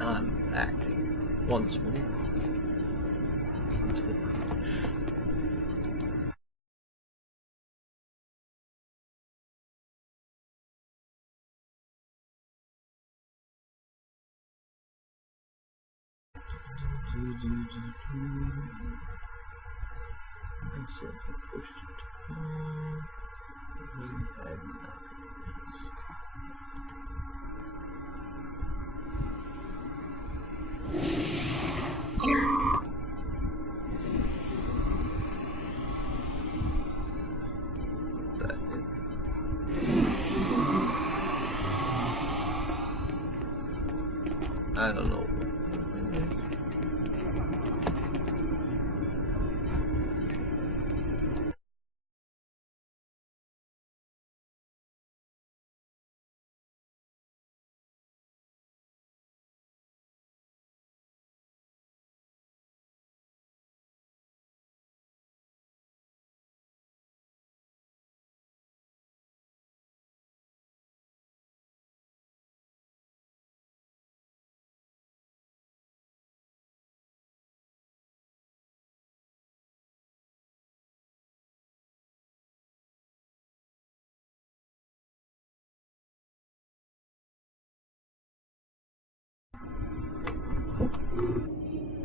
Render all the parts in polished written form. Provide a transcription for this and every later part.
I'm back once more into the bridge. I don't know.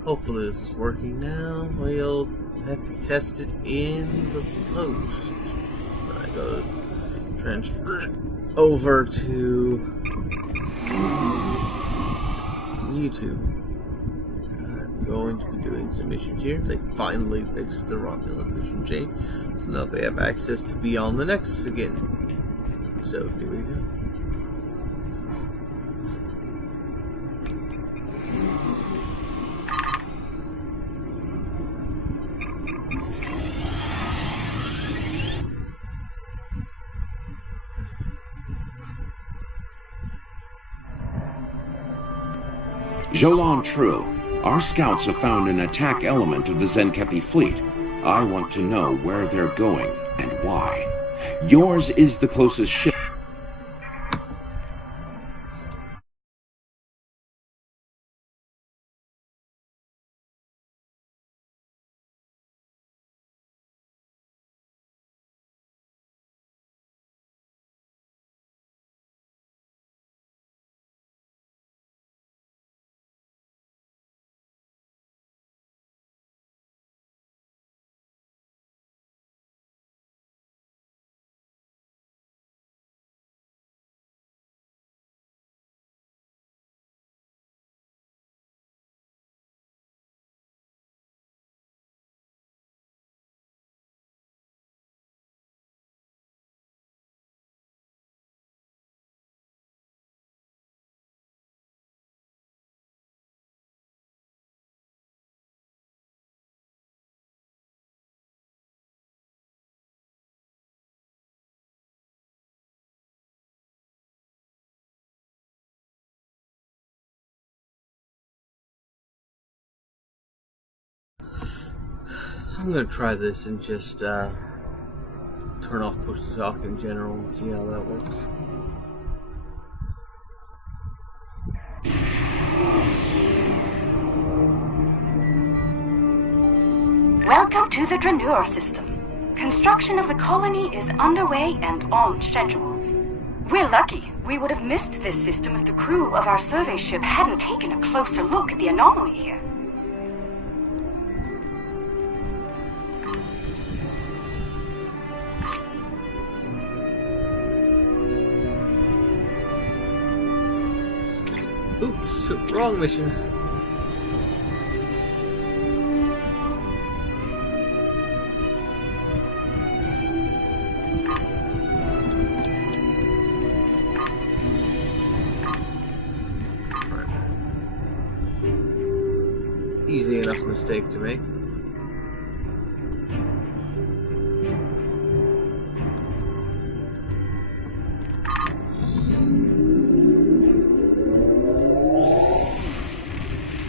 Hopefully this is working now. We'll have to test it in the post. I gotta transfer it over to YouTube. I'm going to be doing some missions here. They finally fixed the Romulan mission chain, so now they have access to be on the next again. So here we go. Jolan True, our scouts have found an attack element of the Zenkepi fleet. I want to know where they're going and why. Yours is the closest ship. I'm gonna try this and just turn off push to talk in general and see how that works. Welcome to the Dranur system. Construction of the colony is underway and on schedule. We're lucky. We would have missed this system if the crew of our survey ship hadn't taken a closer look at the anomaly here. Oops, wrong mission. Easy enough mistake to make.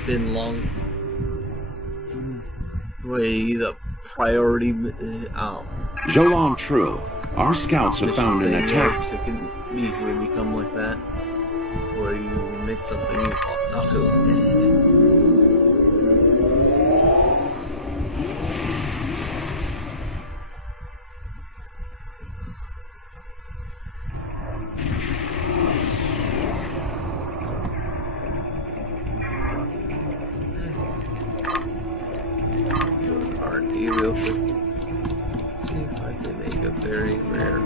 Been long. Way the priority. Jolan True, our scouts have found an attack. It can easily become like that. Where you missed something you ought not to have missed. RD real quick. See if I can make a very rare.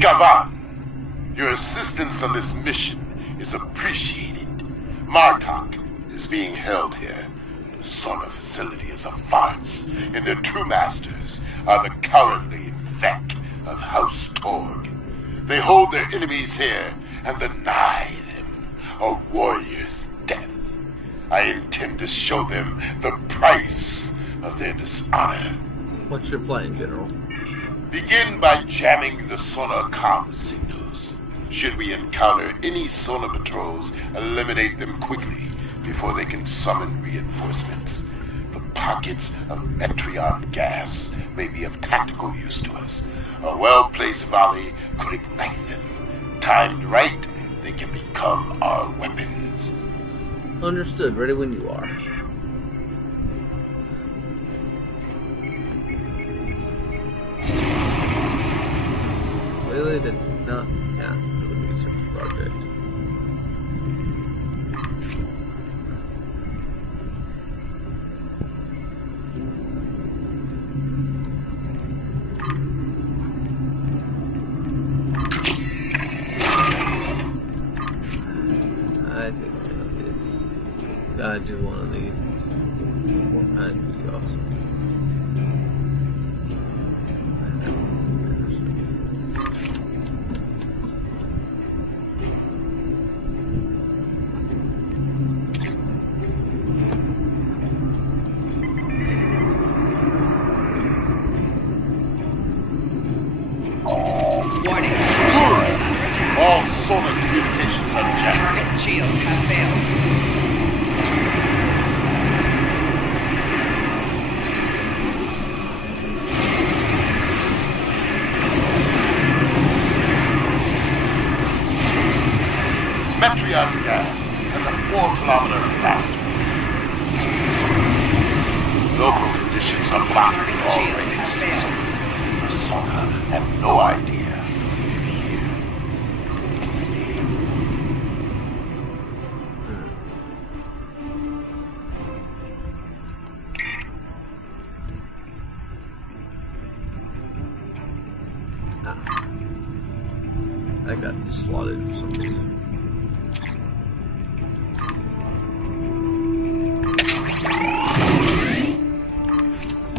Gavan, your assistance on this mission is appreciated. Martok is being held here. The Sona facility is a farce, and their true masters are the cowardly Vec of House Torg. They hold their enemies here and deny them a warrior's death. I intend to show them the price of their dishonor. What's your plan, General? Begin by jamming the Sona comm signals. Should we encounter any Sona patrols, eliminate them quickly before they can summon reinforcements. The pockets of Metreon gas may be of tactical use to us. A well-placed volley could ignite them. Timed right, they can become our weapons. Understood. Ready when you are. Clearly did not count for the research project. I think one of these. Gotta do one of these. One kind would be awesome. Warning. All Sona communications are jammed. Target shields have failed. Metreon gas has a 4-kilometer blast radius. Local conditions are blocking all range systems. The Sona have no idea. I got dislotted for some reason.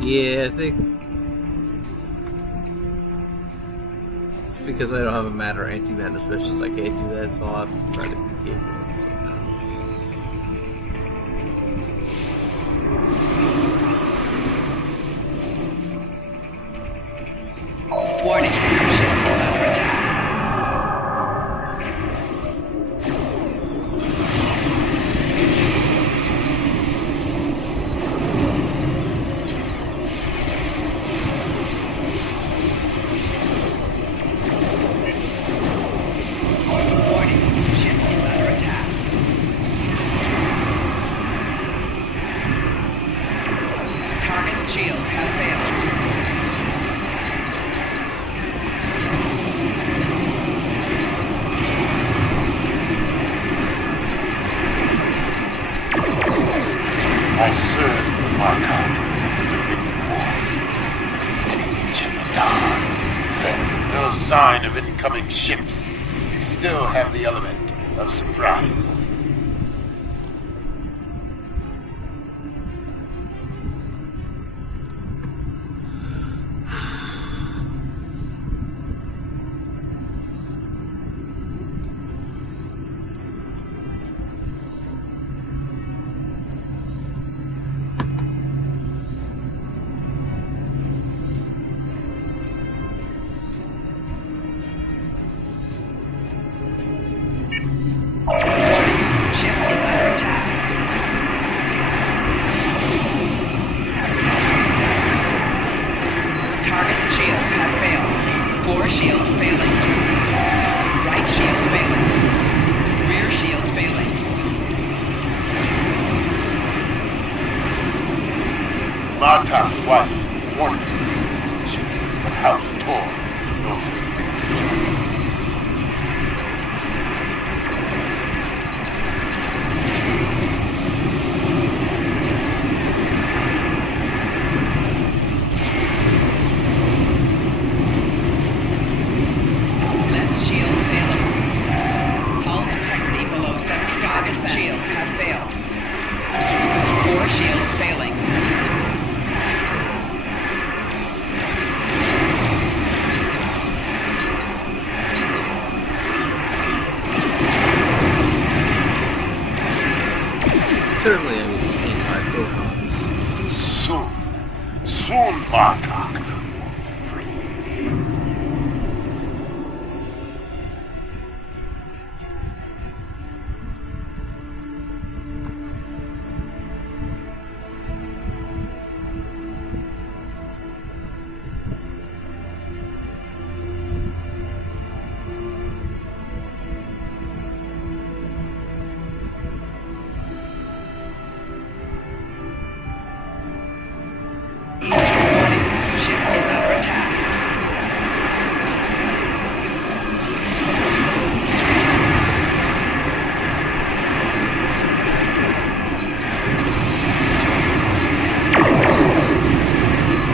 Yeah, I think it's because I don't have a matter anti-matter specialist. I can't do that, so I'll have to try to get one somehow. Warning. Ship is under attack. sign of incoming ships, we still have the element of surprise. Ship is under attack. Target's shields have failed. 4 shields failing. Right shields failing. Rear shields failing. Martok's wife wanted to leave this mission, but House Tor knows the fix. Left shields failing. Hull integrity below 70%. Target's shields have failed. 4 shields failing. Certainly, I was in high profiles. Soon Martok will be free. Ship is under attack.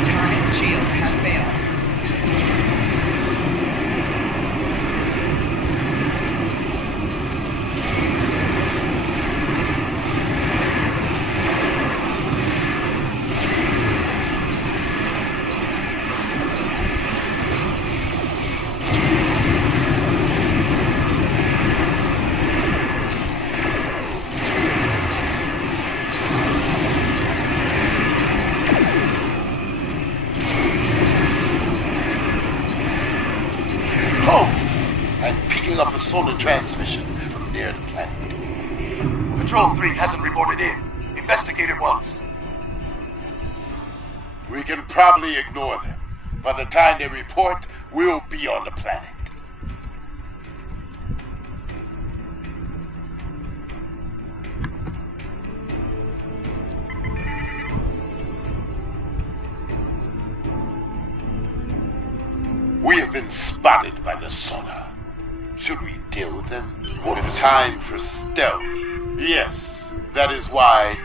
Target shields have failed. I'm picking up the sonar transmission from near the planet. Patrol 3 hasn't reported in. Investigate it once. We can probably ignore them. By the time they report, we'll be on the planet. We have been spotted by the sonar. Should we deal with them? Or is it time for stealth? Yes, that is why.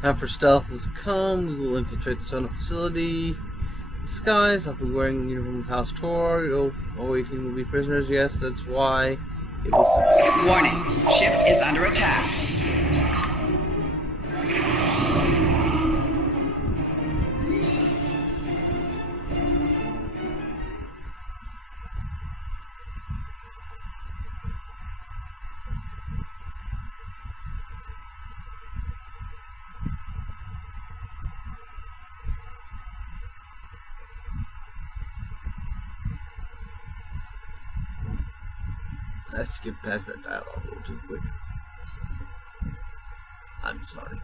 Time for stealth has come. We will infiltrate the sonar facility. Disguise. I'll be wearing the uniform of House Tor. All 18 will be prisoners. Yes, that's why it will succeed. Warning. Ship is under attack. I skipped past that dialogue a little too quick. I'm sorry.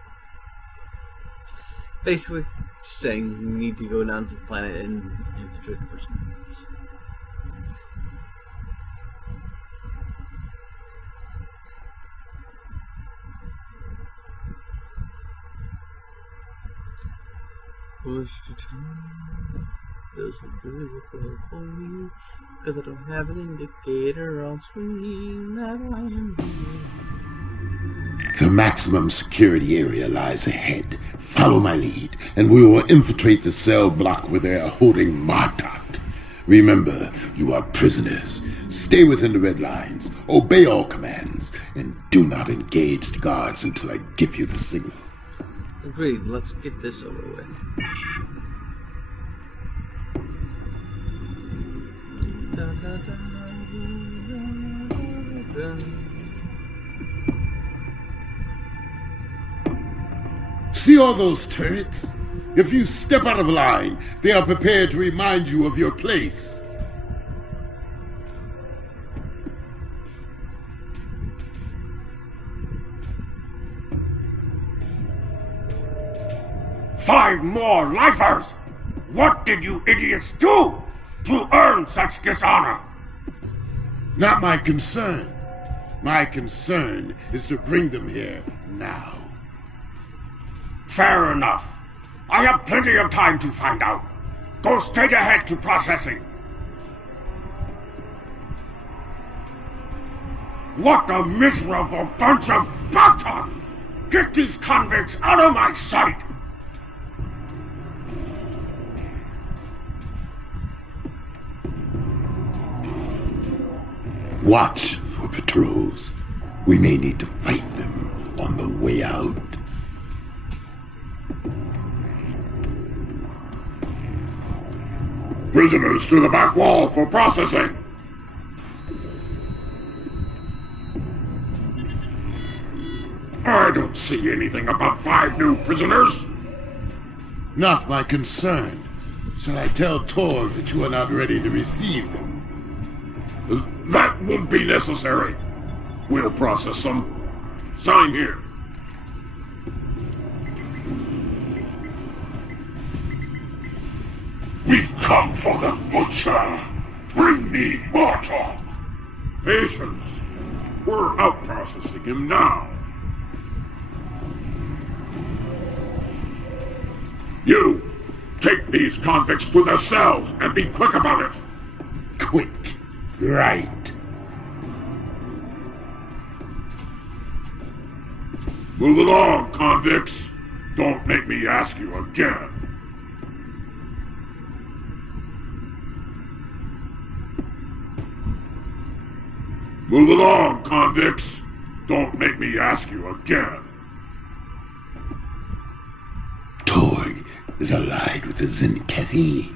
Basically, just saying we need to go down to the planet and infiltrate the person. Push to turn. Doesn't really work well for you, because I don't have an indicator on screen that I am doing. The maximum security area lies ahead. Follow my lead, and we will infiltrate the cell block where they are holding Martok. Remember, you are prisoners. Stay within the red lines, obey all commands, and do not engage the guards until I give you the signal. Agreed. Let's get this over with. See all those turrets? If you step out of line, they are prepared to remind you of your place. Five more lifers! What did you idiots do to earn such dishonor? Not my concern. My concern is to bring them here now. Fair enough. I have plenty of time to find out. Go straight ahead to processing. What a miserable bunch of butt-talk! Get these convicts out of my sight! Watch for patrols. We may need to fight them on the way out. Prisoners to the back wall for processing! I don't see anything about 5 new prisoners. Not my concern. Shall I tell Torg that you are not ready to receive them? That won't be necessary. We'll process them. Sign here. We've come for the butcher. Bring me Martok. Patience. We're out processing him now. You, take these convicts to their cells and be quick about it. Quick. Right. Move along, convicts. Don't make me ask you again. Move along, convicts. Don't make me ask you again. Torg is allied with the Zenkethi.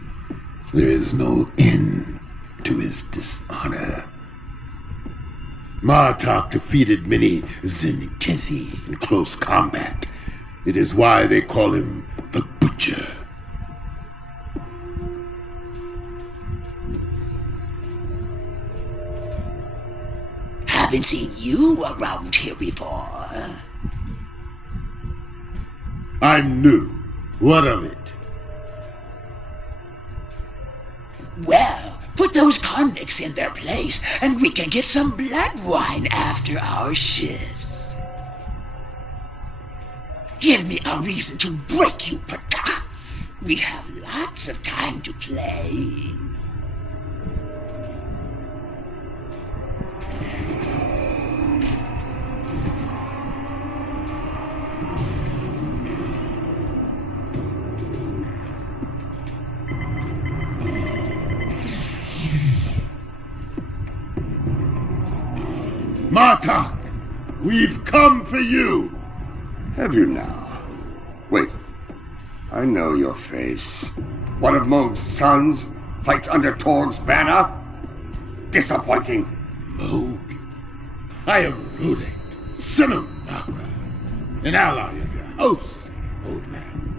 There is no end to his dishonor. Martok defeated many Zenkethi in close combat. It is why they call him the Butcher. Haven't seen you around here before. I'm new. What of it? Well, put those convicts in their place, and we can get some blood wine after our shifts. Give me a reason to break you, Pata. We have lots of time to play. Martok, we've come for you. Have you now? Wait. I know your face. One of Moog's sons fights under Torg's banner? Disappointing. Moog? I am Rudek, son of Nagra, an ally of your house, old man.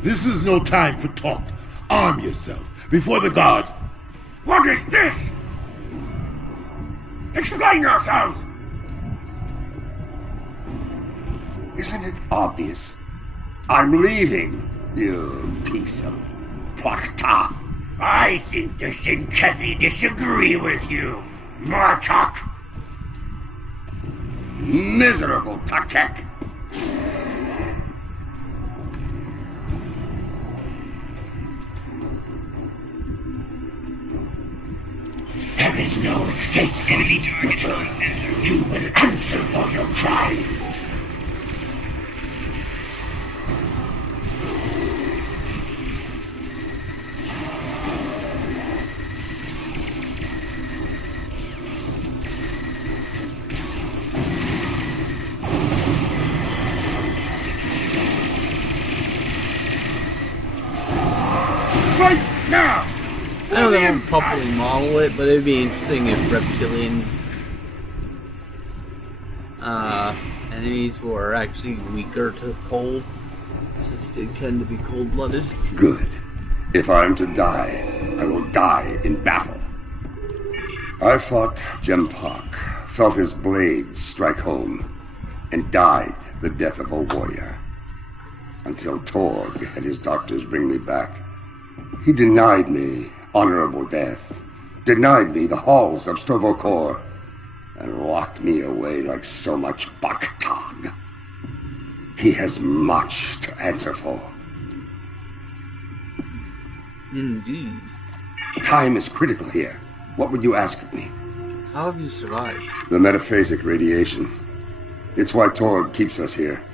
This is no time for talk. Arm yourself before the guard. What is this? Explain yourselves! Isn't it obvious? I'm leaving, you piece of plakta. I think the Zenkethi disagree with you, Martok. Miserable Takek. There is no escape from the Butcher. You will answer for your crimes. Right now! I know they won't properly model it, but it'd be interesting if reptilian enemies were actually weaker to the cold, since they tend to be cold-blooded. Good. If I'm to die, I will die in battle. I fought Jempak, felt his blades strike home, and died the death of a warrior. Until Torg had his doctors bring me back. He denied me honorable death, denied me the halls of Stovokor, and locked me away like so much Baktag. He has much to answer for. Indeed. Time is critical here. What would you ask of me? How have you survived? The metaphasic radiation. It's why Torg keeps us here.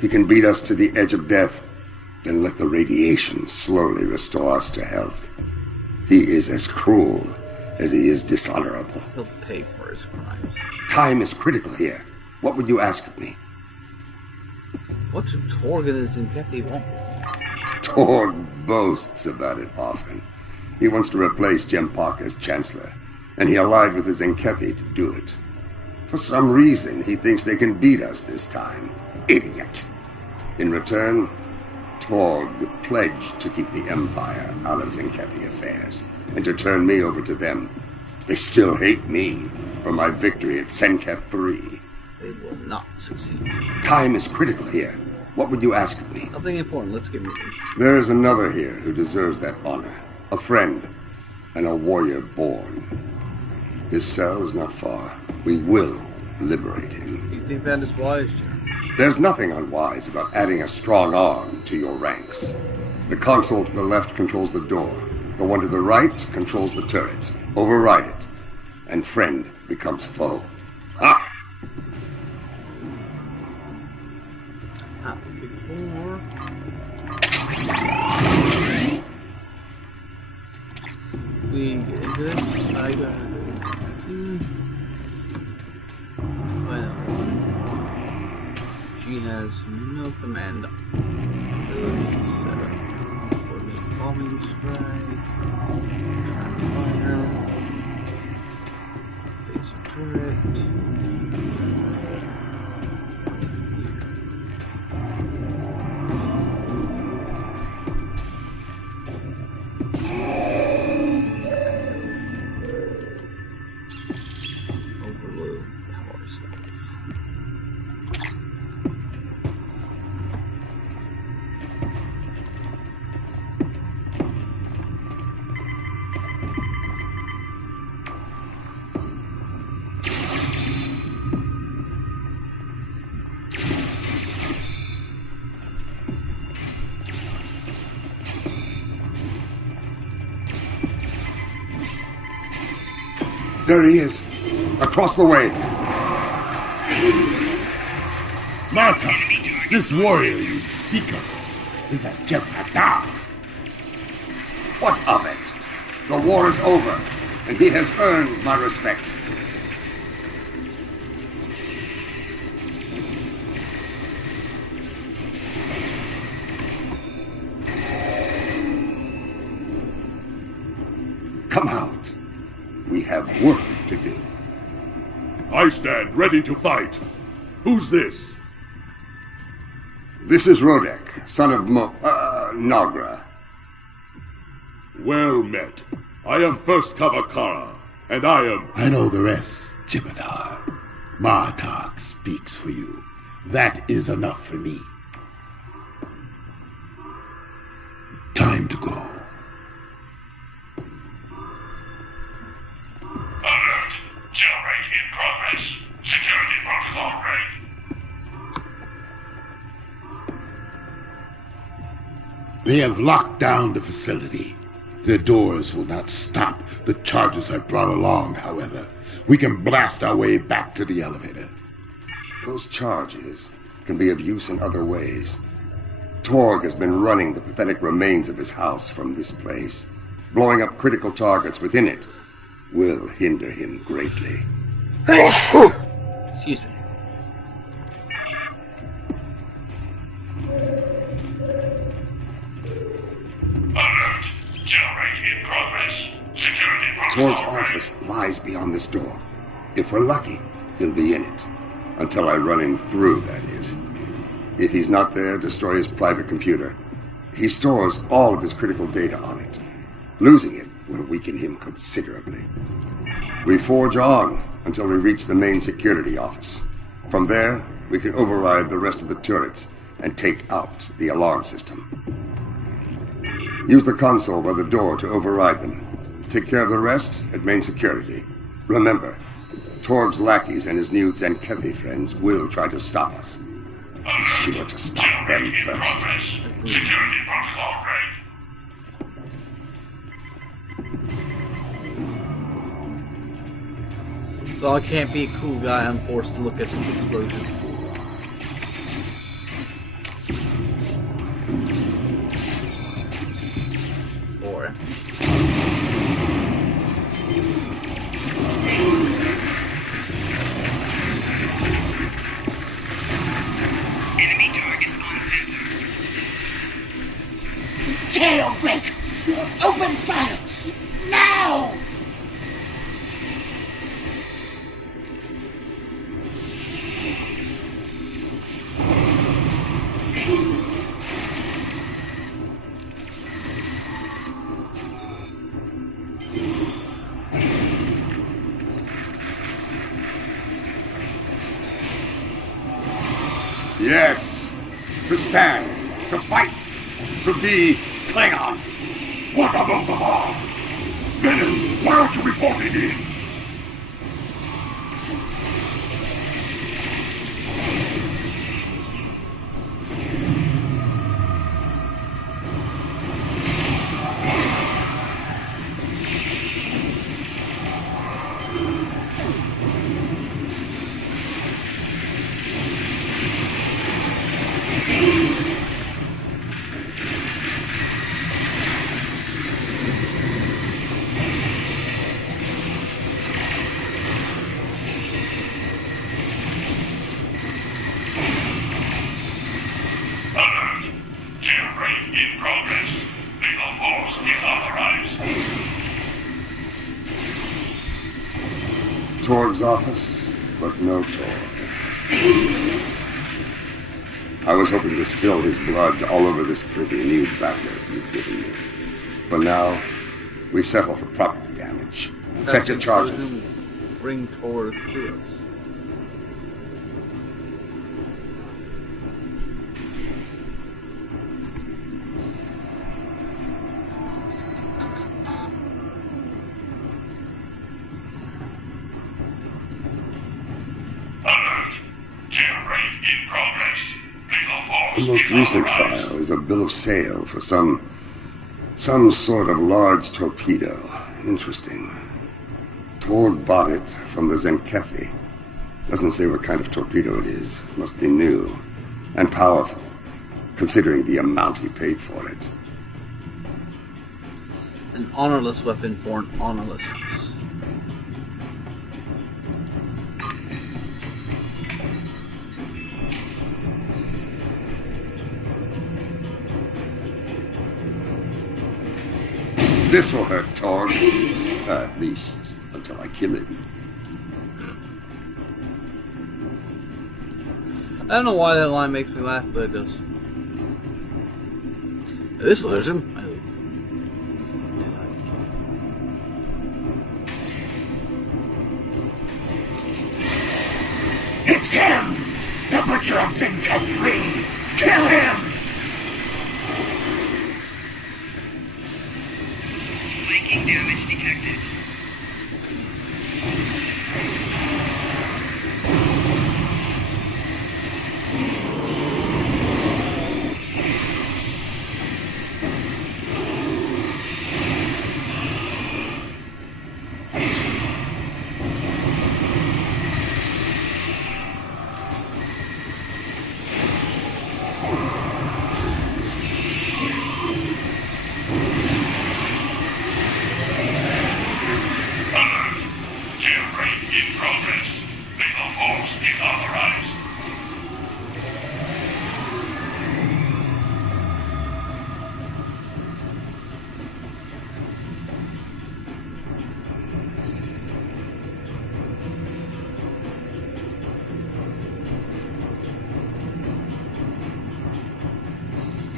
He can beat us to the edge of death, then let the radiation slowly restore us to health. He is as cruel as he is dishonorable. He'll pay for his crimes. Time is critical here. What would you ask of me? What do Torg and his Zenkethi want with you? Torg boasts about it often. He wants to replace Jempak as Chancellor, and he allied with his Zenkethi to do it. For some reason, he thinks they can beat us this time. Idiot! In return, Torg pledged to keep the Empire out of Zenkethi affairs, and to turn me over to them. They still hate me for my victory at Senketh III. They will not succeed. Time is critical here. What would you ask of me? Nothing important. Let's get moving. There is another here who deserves that honor. A friend, and a warrior born. His cell is not far. We will liberate him. Do you think that is wise, Jeremy? There's nothing unwise about adding a strong arm to your ranks. The console to the left controls the door. The one to the right controls the turrets. Override it, and friend becomes foe. Ha! Before... we get into this, I gotta go to... She has no command abilities set up. Coordinate bombing strike, fire, laser turret. Overload power cells. There he is, across the way. Marta, this warrior you speak of is a Jempada. What of it? The war is over, and he has earned my respect. Come out. We have work to do. I stand ready to fight. Who's this? This is Rodek, son of Nagra. Well met. I am First Kavakara, and I am... I know the rest, Jem'Hadar. Martok speaks for you. That is enough for me. Time to go. Alert. Jailbreak in progress. Security protocol ready. They have locked down the facility. Their doors will not stop the charges I brought along, however. We can blast our way back to the elevator. Those charges can be of use in other ways. Torg has been running the pathetic remains of his house from this place. Blowing up critical targets within it will hinder him greatly. Excuse me. Alert. Torg's office lies beyond this door. If we're lucky, he'll be in it. Until I run him through, that is. If he's not there, destroy his private computer. He stores all of his critical data on it. Losing it will weaken him considerably. We forge on until we reach the main security office. From there, we can override the rest of the turrets and take out the alarm system. Use the console by the door to override them. Take care of the rest at main security. Remember, Torg's lackeys and his new Zenkethi friends will try to stop us. Be sure to stop them first. Security protocol ready. So I can't be a cool guy, I'm forced to look at this explosion. Or... Enemy target on sensor. Jailbreak! Open fire! Now! Yes, to stand, to fight, to be Klingon. What are those about? Venom, why aren't you reporting in? Alert. Jailbreak in progress. Lethal force is authorized. Torg's office, but no Torg. I was hoping to spill his blood all over this pretty new battler you've given me. For now, we settle for property damage. Set your charges. Bring Torg to us. Alert. Jailbreak in progress. Lethal force The most is recent authorized. file is a bill of sale for some sort of large torpedo. Interesting. Torg bought it from the Zenkethi. Doesn't say what kind of torpedo it is. Must be new and powerful, considering the amount he paid for it. An honorless weapon for an honorless house. This will hurt Torg. At least until I kill him. I don't know why that line makes me laugh, but it does. This will hurt him. It's him! The Butcher of Zenkethi 3! Kill him! Leaking damage detected.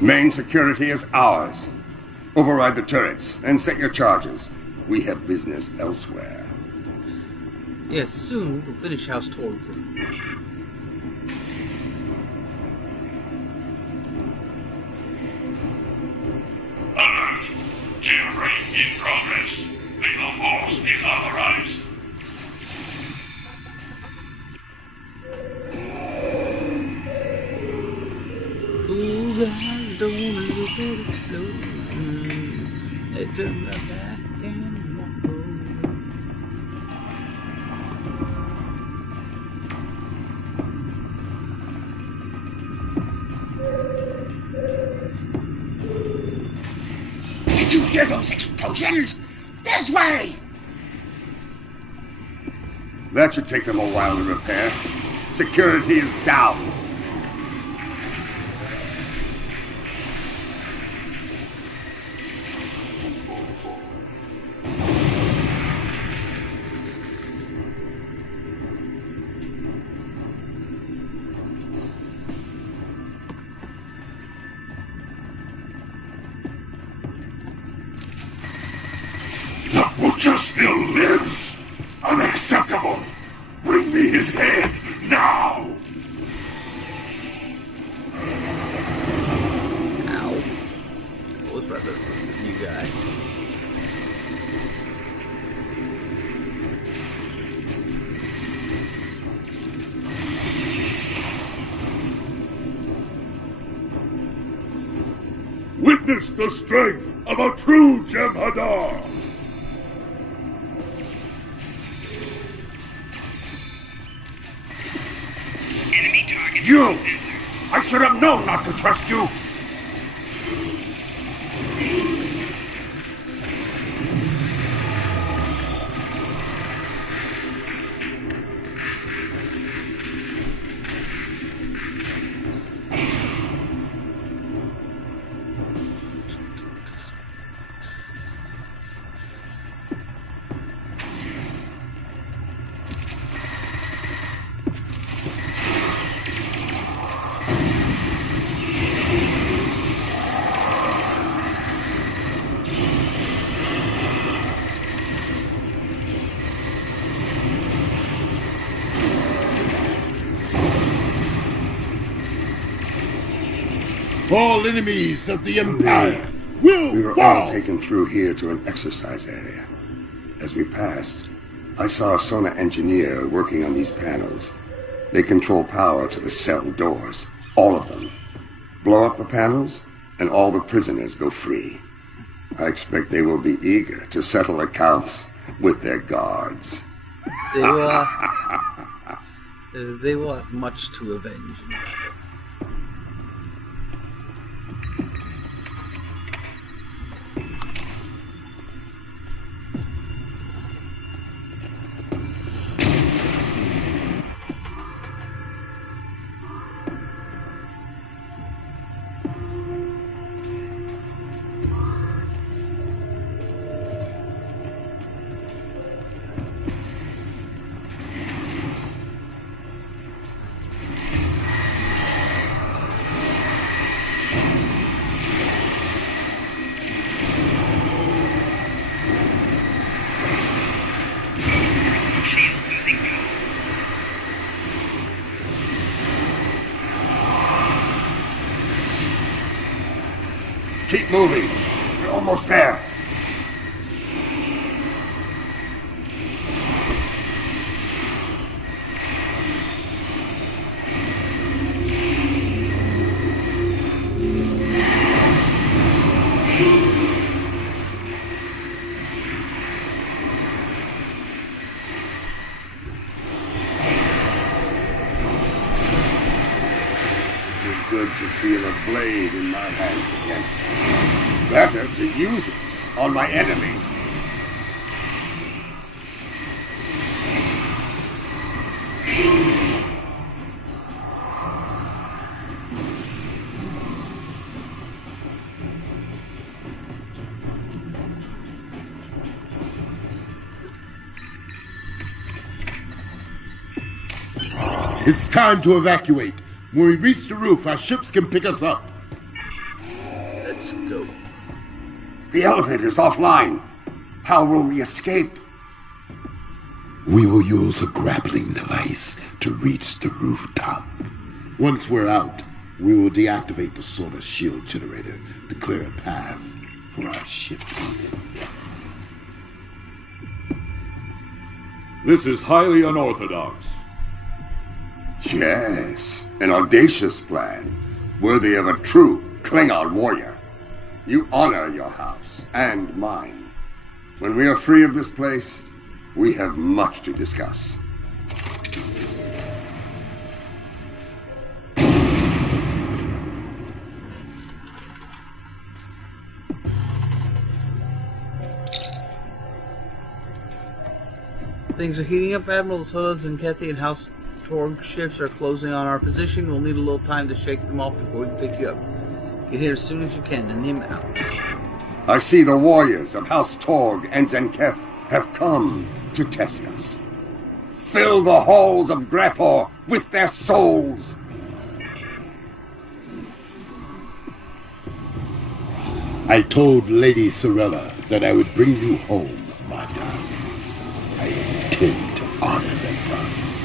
Main security is ours. Override the turrets, and set your charges. We have business elsewhere. Yes, soon we'll finish House Torgford. Alert! Jailbreak in progress. Lethal force is authorized. Cool guys don't wanna look at explosions. They turn their back and walk away. Did you hear those explosions? This way! That should take them a while to repair. Security is down. The butcher still lives? Unacceptable! Bring me his head, now! Ow. That was rather rude of you guy. Witness the strength of a true Jem'Hadar! Enemy target. You! I should have known not to trust you! All enemies of the Empire will We were fall! all taken through here to an exercise area. As we passed, I saw a Sona engineer working on these panels. They control power to the cell doors. All of them. Blow up the panels, and all the prisoners go free. I expect they will be eager to settle accounts with their guards. They will have much to avenge in battle. Keep moving. We're almost there. It's good to feel a blade in my hands again. Better to use it on my enemies. It's time to evacuate. When we reach the roof, our ships can pick us up. The elevator's offline. How will we escape? We will use a grappling device to reach the rooftop. Once we're out, we will deactivate the solar shield generator to clear a path for our ships. This is highly unorthodox. Yes, an audacious plan, worthy of a true Klingon warrior. You honor your house and mine. When we are free of this place, we have much to discuss. Things are heating up, Admiral. The Sodas and Kathy and House Torg ships are closing on our position. We'll need a little time to shake them off before we can pick you up. Get here as soon as you can, and him out. I see the warriors of House Torg and Zenketh have come to test us. Fill the halls of Grethor with their souls! I told Lady Sorella that I would bring you home, Marta. I intend to honor that promise.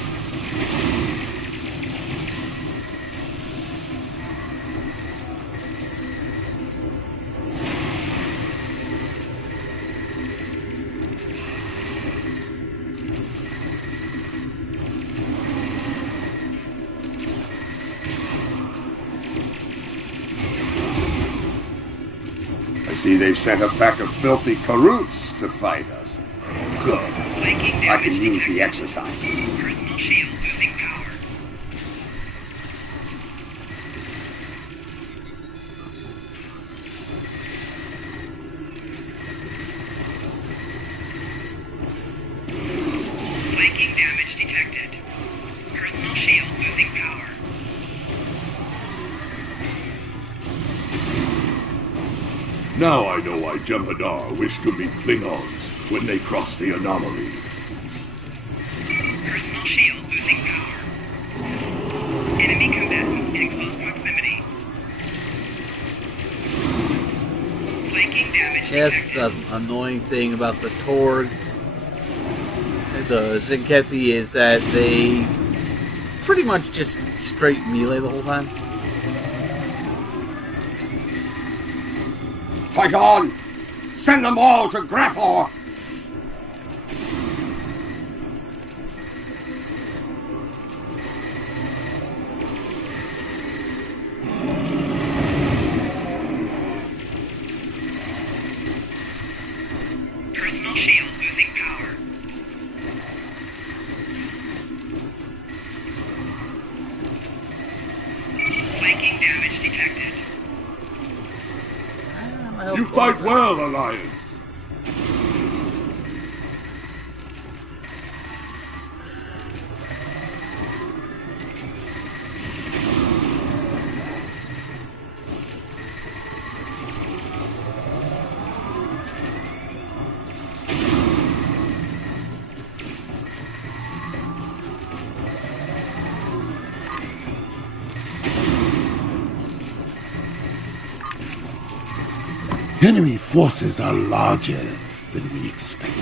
I see they've sent a pack of filthy Karoots to fight us. Good. I can use the exercise. Personal shield losing power. Flanking damage detected. Personal shield losing power. Now I know why Jem'Hadar wished to meet Klingons when they crossed the anomaly. Personal shield losing power. Enemy combatant in close proximity. Flanking damage Yes, detected. the annoying thing about the Torg, the Zenkethi, is that they pretty much just straight melee the whole time. Fight on! Send them all to Grethor! Personal shield losing power. Flanking damage detected. You fight well, Alliance. Enemy forces are larger than we expected.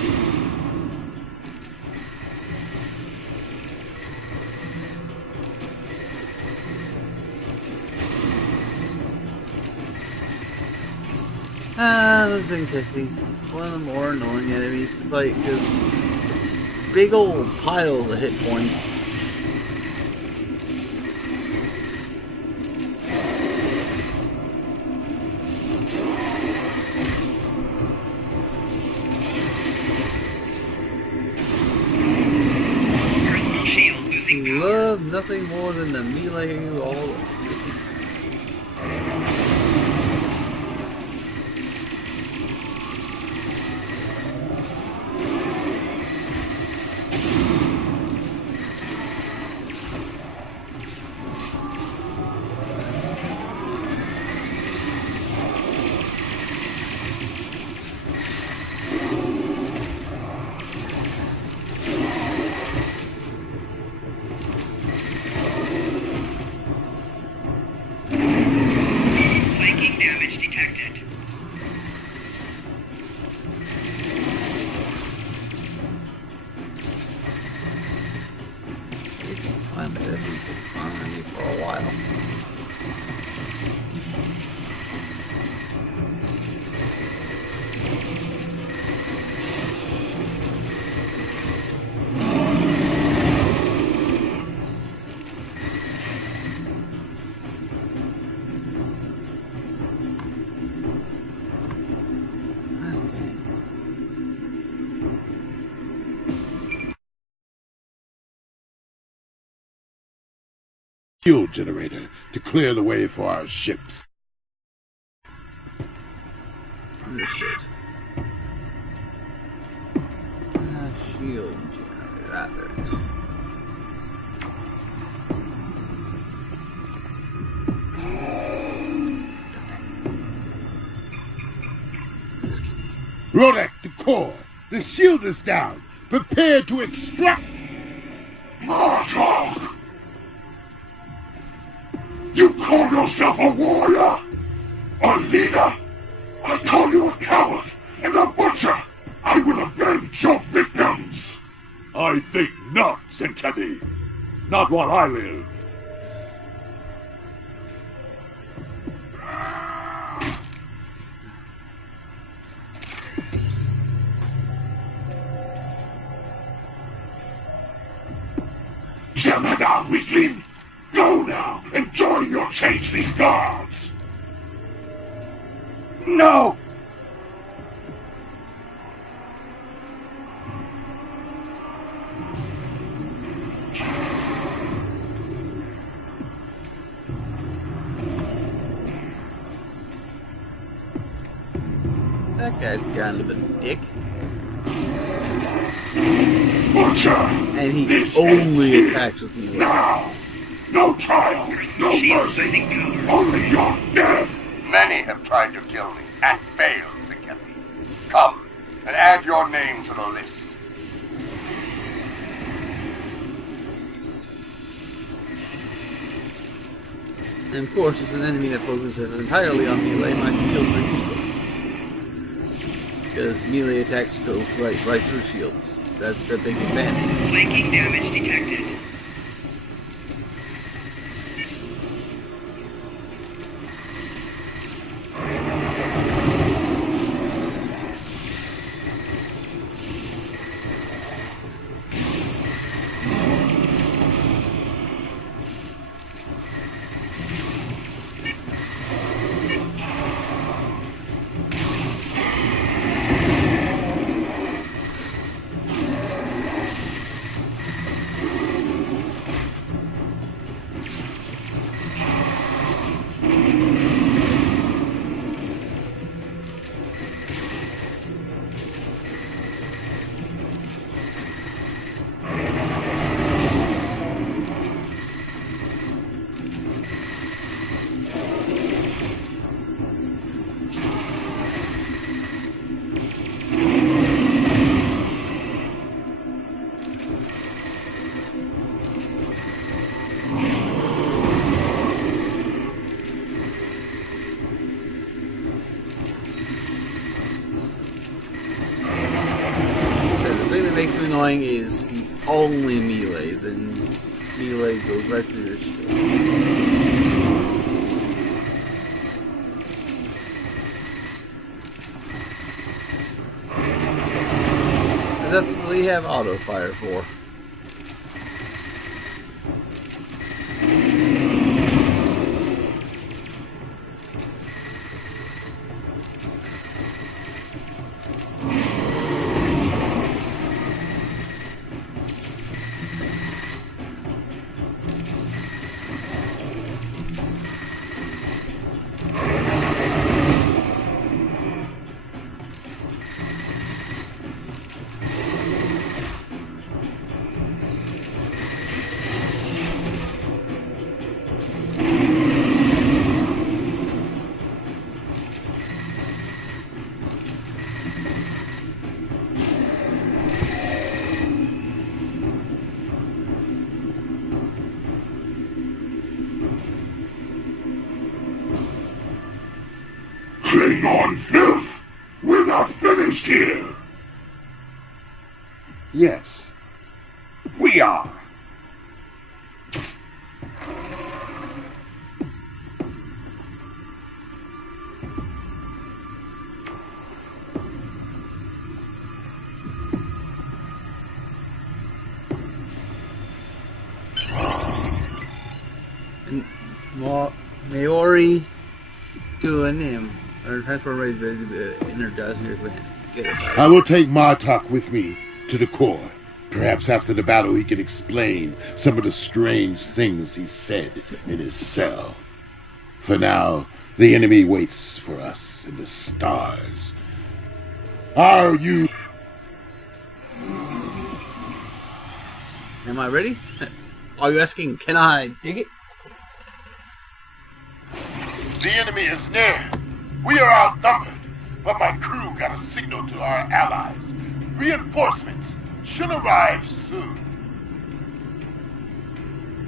The Zenkethi. One of the more annoying enemies to fight because it's big old piles of hit points. Personal shield losing power. Love nothing more than to melee you all over. shield generator to clear the way for our ships. Understood. Shield generator. Ah, there it is. Rodek, the core. The shield is down. Prepare to extract. Martok! You call yourself a warrior? A leader? I call you a coward and a butcher! I will avenge your victims! I think not, Zenkethy. Not while I live. Jemada, weakling! Go now and join your changeling guards! No! That guy's kind of a dick. Butcher! And he This only ends here. attacks with me. Now! No trial, no mercy, only your death! Many have tried to kill me and failed, Zenkethy. Come and add your name to the list. And of course, it's an enemy that focuses entirely on melee. My shields are useless. Because melee attacks go right through shields. That's a big advantage. Flanking damage detected. Makes me annoying is he only melees, and melee goes right through your shield. And that's what we have auto fire for. Klingon filth! We're not finished here! Yes, we are. And Maori doing him. Or transfer rate ready to energize your command. Get us out. I will take Martok with me to the core. Perhaps after the battle he can explain some of the strange things he said in his cell. For now, the enemy waits for us in the stars. Are you... Am I ready? Are you asking, can I dig it? The enemy is near. We are outnumbered, but my crew got a signal to our allies. Reinforcements should arrive soon.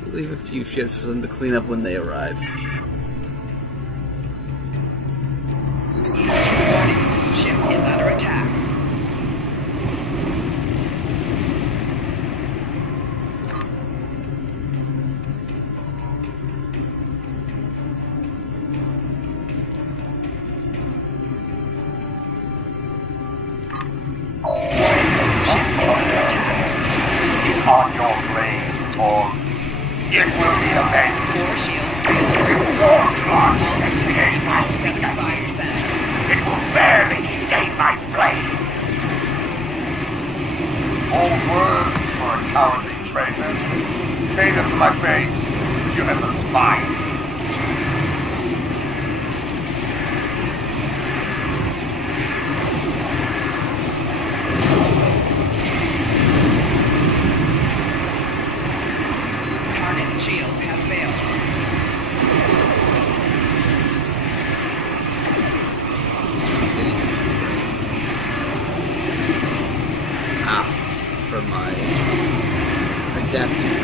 We'll leave a few ships for them to clean up when they arrive. Warning, ship is under attack. On your blade, Torg. It will be avenged. 4 shields failing. Your blood is escaped my fingertips. 75%. It will barely stain my blade. All words for a cowardly traitor. Say them to my face. You have the spine. Shields have failed. From my adaptive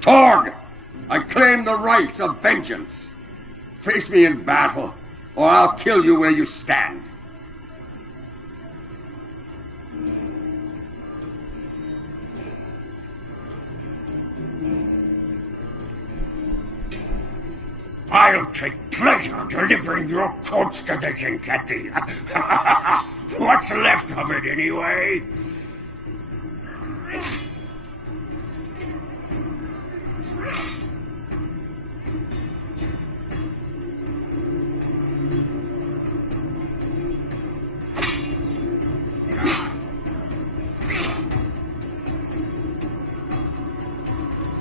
Torg! I claim the rights of vengeance. Face me in battle, or I'll kill you where you stand. I'll take pleasure delivering your corpse to the Zenkethi. What's left of it, anyway?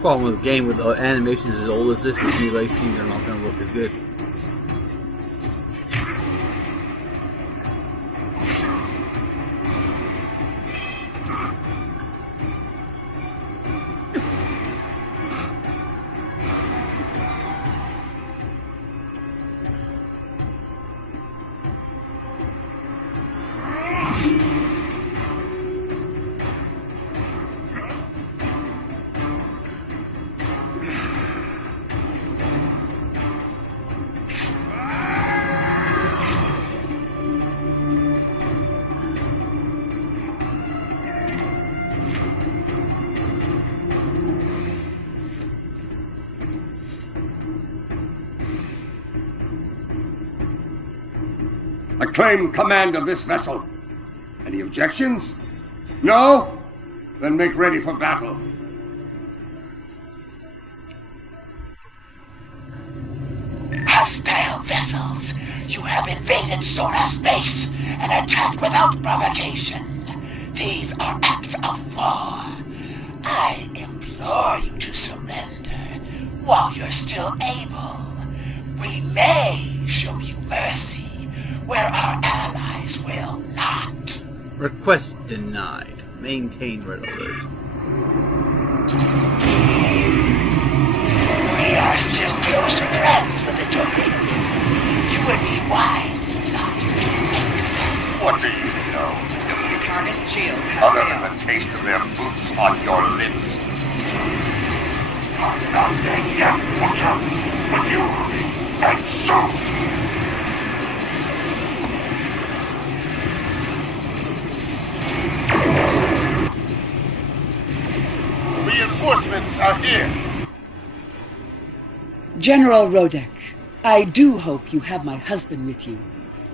problem with the game with the animations as old as this is new like scenes are not going to look as good. I claim command of this vessel. Any objections? No? Then make ready for battle. Hostile vessels, you have invaded solar space and attacked without provocation. These are acts of war. I implore you to surrender while you're still able. We may show you mercy where our allies will not. Request denied. Maintain red alert. We are still close friends with the Dominion. You would be wise not to make them. What do you know? Target's shields have Other failed. than the taste of their boots on your lips. I'm not dead yet, Butcher, but you will be, and soon. Reinforcements are here. General Rodek, I do hope you have my husband with you,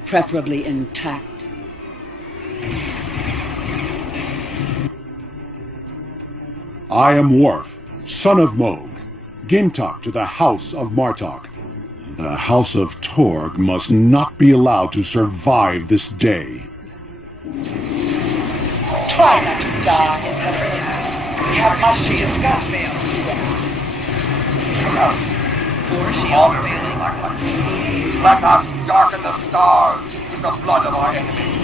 preferably intact. I am Worf, son of Moog, Gintok to the House of Martok. The House of Torg must not be allowed to survive this day. Try not to die, husband. We have much to discuss. Four shields failing. Let us darken the stars with the blood of our enemies.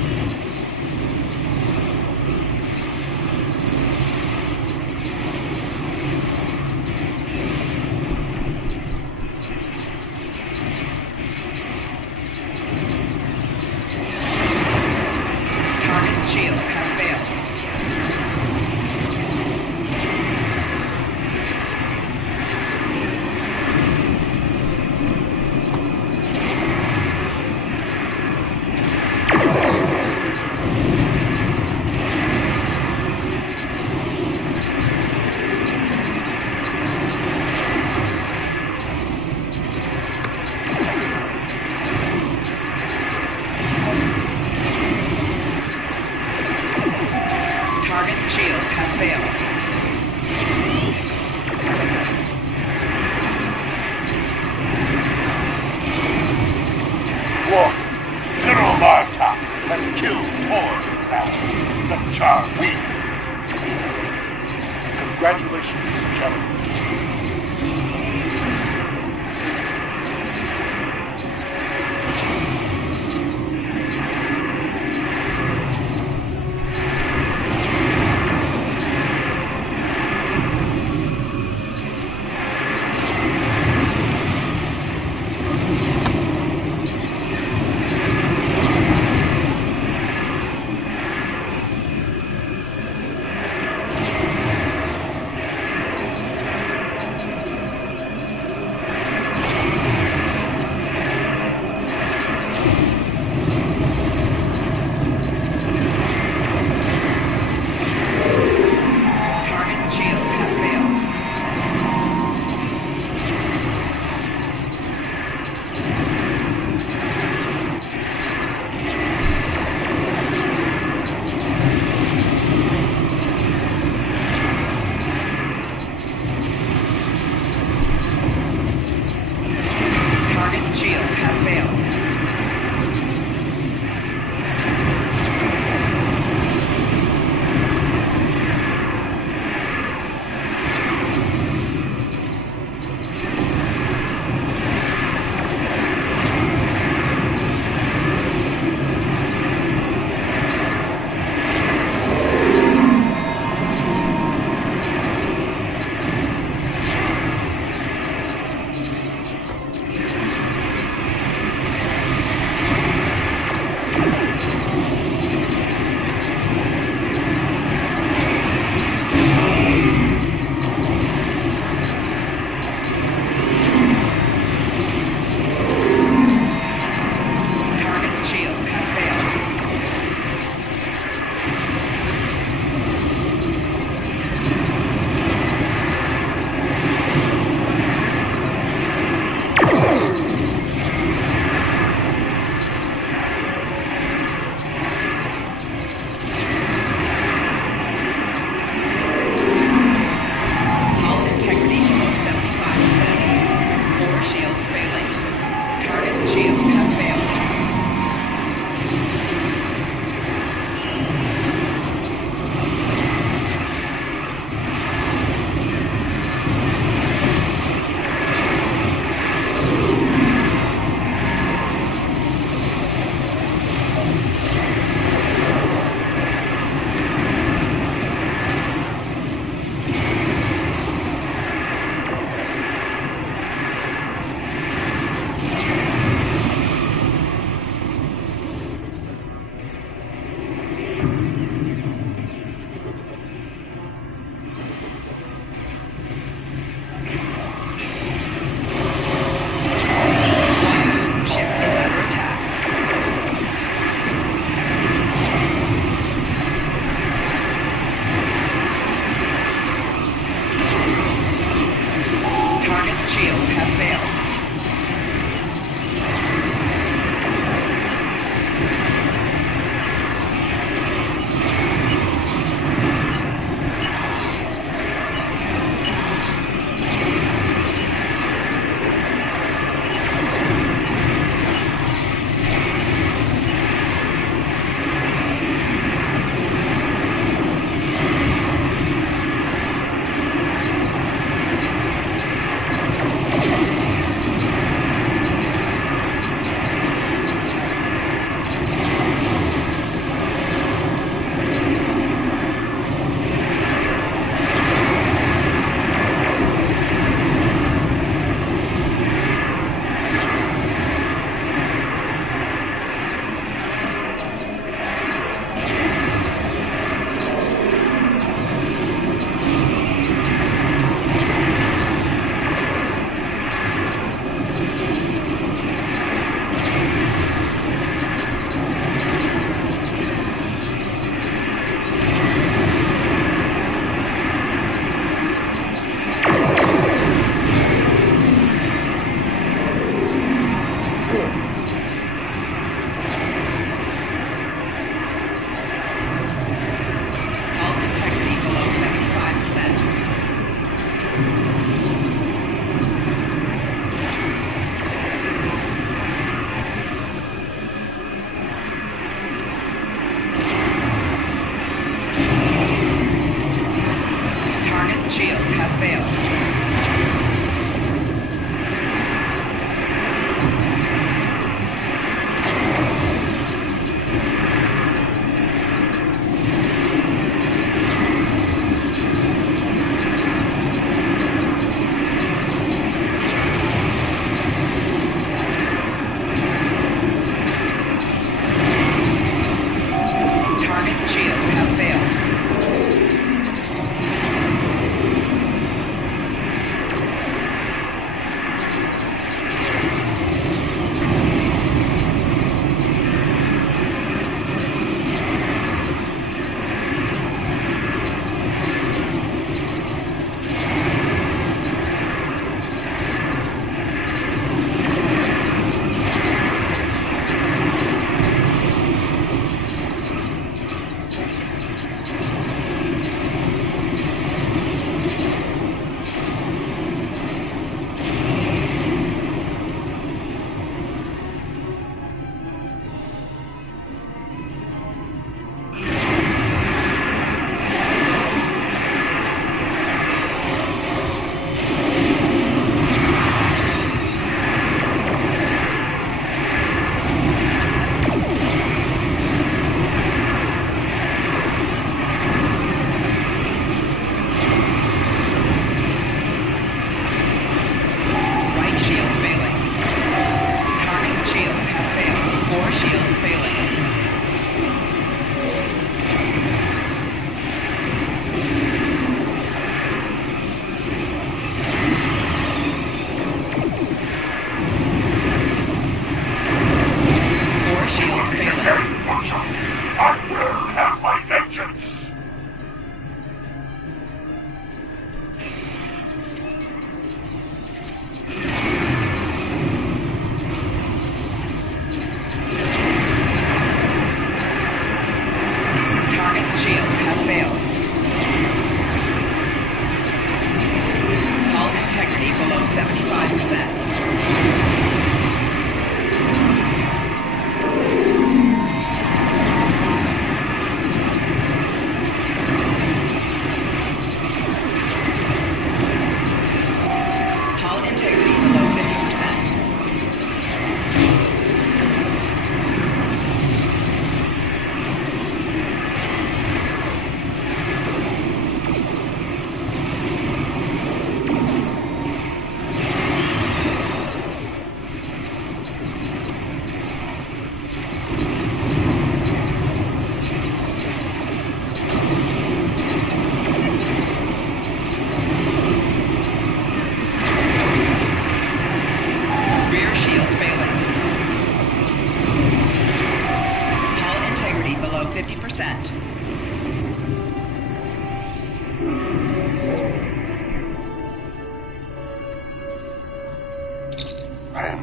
Target's shields have failed. Target's shields have failed. War. General Martok has killed Torg in battle. The Char we. Congratulations, gentlemen.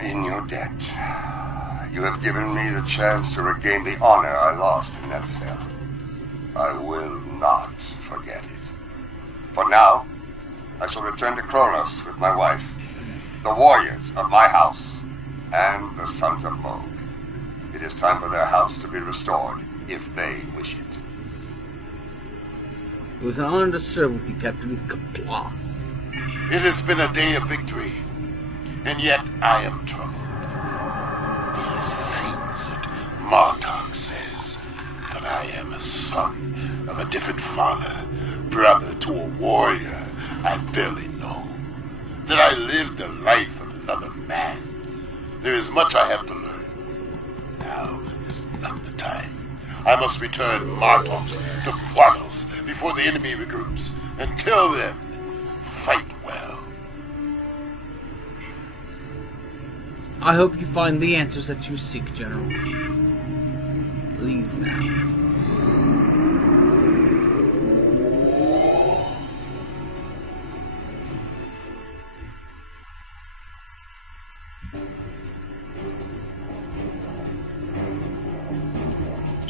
in your debt. You have given me the chance to regain the honor I lost in that cell. I will not forget it. For now, I shall return to Kronos with my wife, the warriors of my house, and the sons of Moog. It is time for their house to be restored, if they wish it. It was an honor to serve with you, Captain Kapla. It has been a day of victory, and yet I am troubled. These things that Martok says, that I am a son of a different father, brother to a warrior I barely know, that I lived the life of another man. There is much I have to learn. Now is not the time. I must return Martok to Quanos before the enemy regroups. Until then, fight well. I hope you find the answers that you seek, General. Leave now.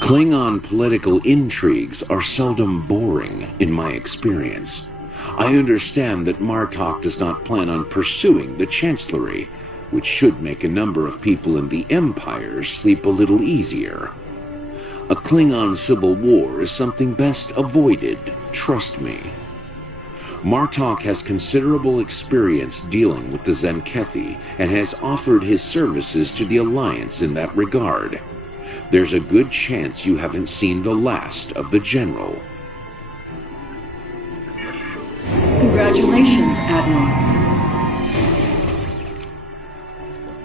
Klingon political intrigues are seldom boring, in my experience. I understand that Martok does not plan on pursuing the Chancellery, which should make a number of people in the Empire sleep a little easier. A Klingon civil war is something best avoided, trust me. Martok has considerable experience dealing with the Zenkethi and has offered his services to the Alliance in that regard. There's a good chance you haven't seen the last of the General. Congratulations, Admiral.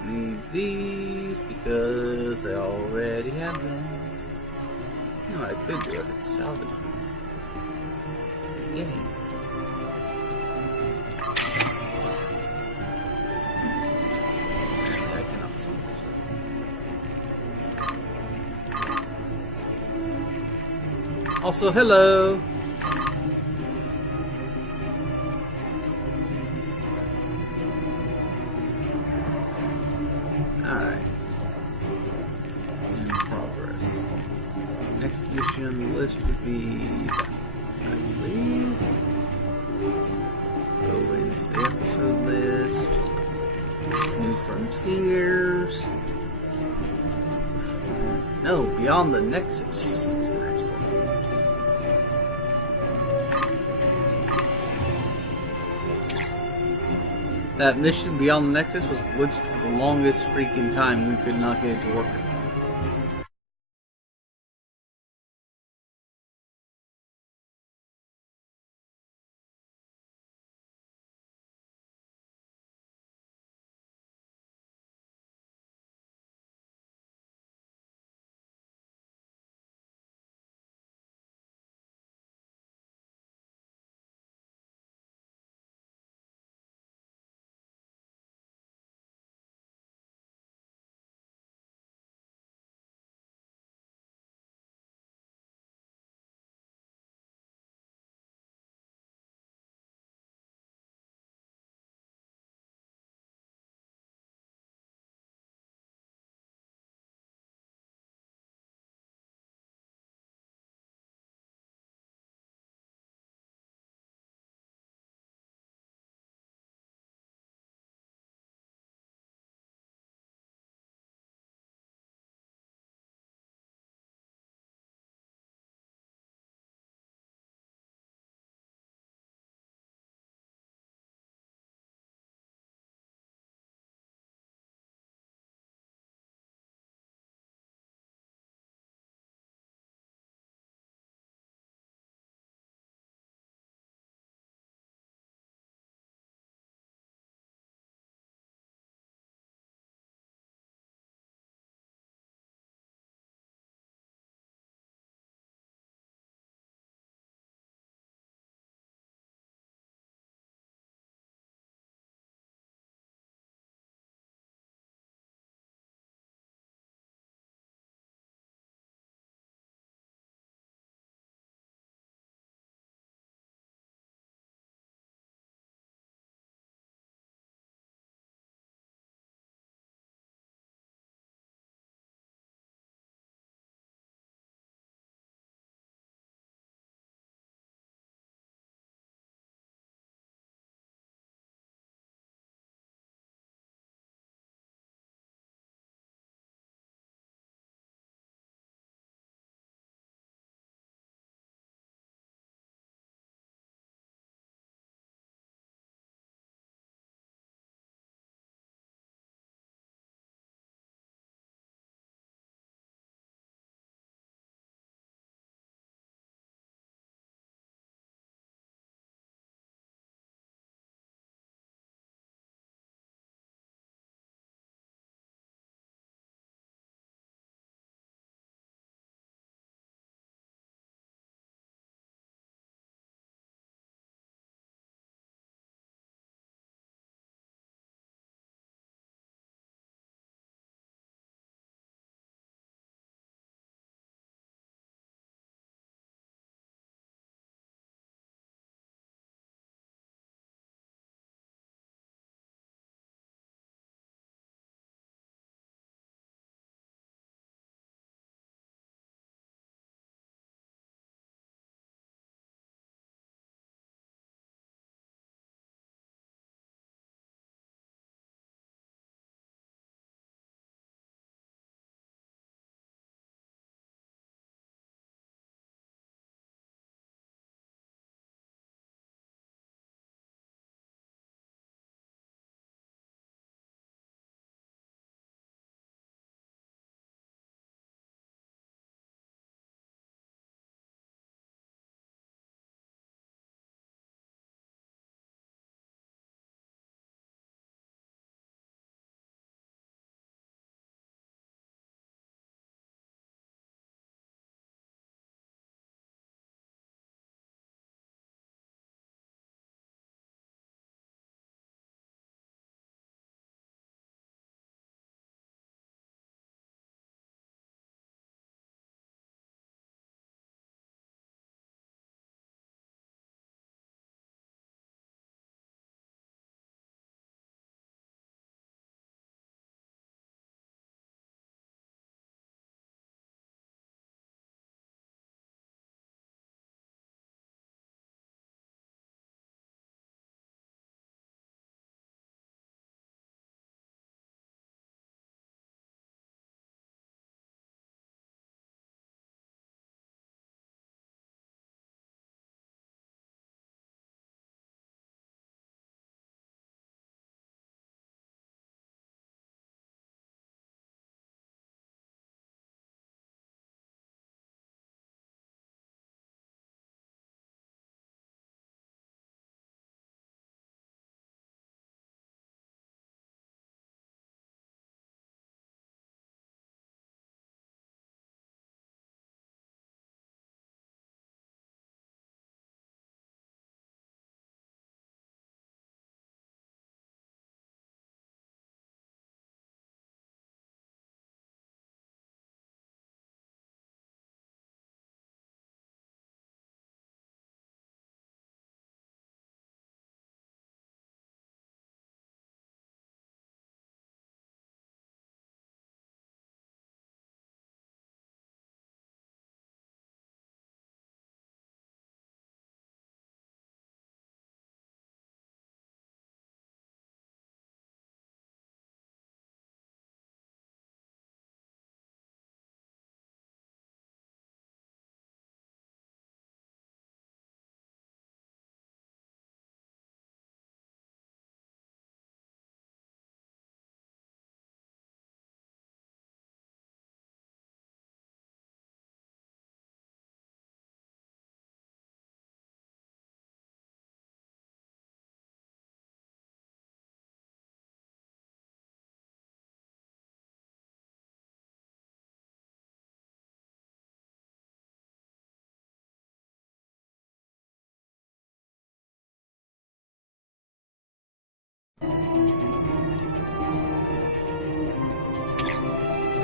Need these because I already have them. No, I could do it. It's salvage. Yay. I cannot salvage them. Also, hello! Alright. In progress. Next mission on the list would be, I believe, go into the episode list. New Frontiers. No, Beyond the Nexus is the next one. That mission Beyond the Nexus was glitched for the longest freaking time. We could not get it to work.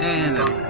And okay.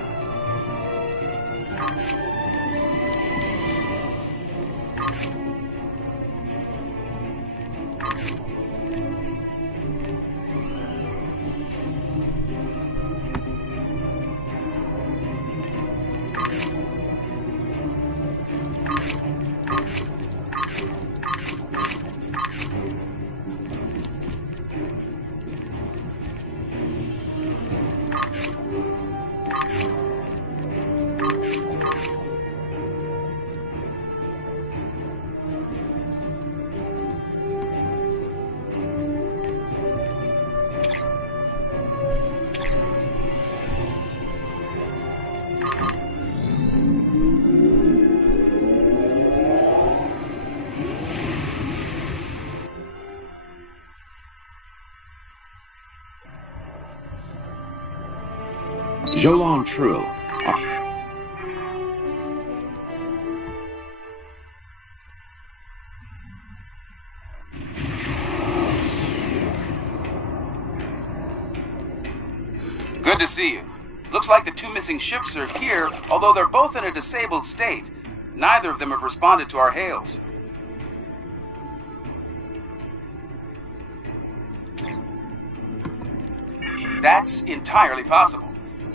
Jolan True. Good to see you. Looks like the two missing ships are here, although they're both in a disabled state. Neither of them have responded to our hails. That's entirely possible.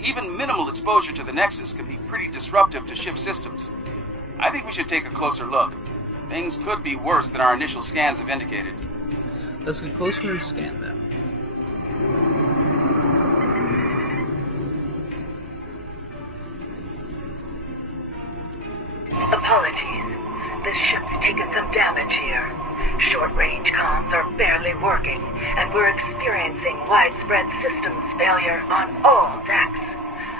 Even minimal exposure to the Nexus can be pretty disruptive to ship systems. I think we should take a closer look. Things could be worse than our initial scans have indicated. Let's get closer and scan them. Apologies. This ship's taken some damage here. Short-range comms are barely working, and we're experiencing widespread systems failure on all decks.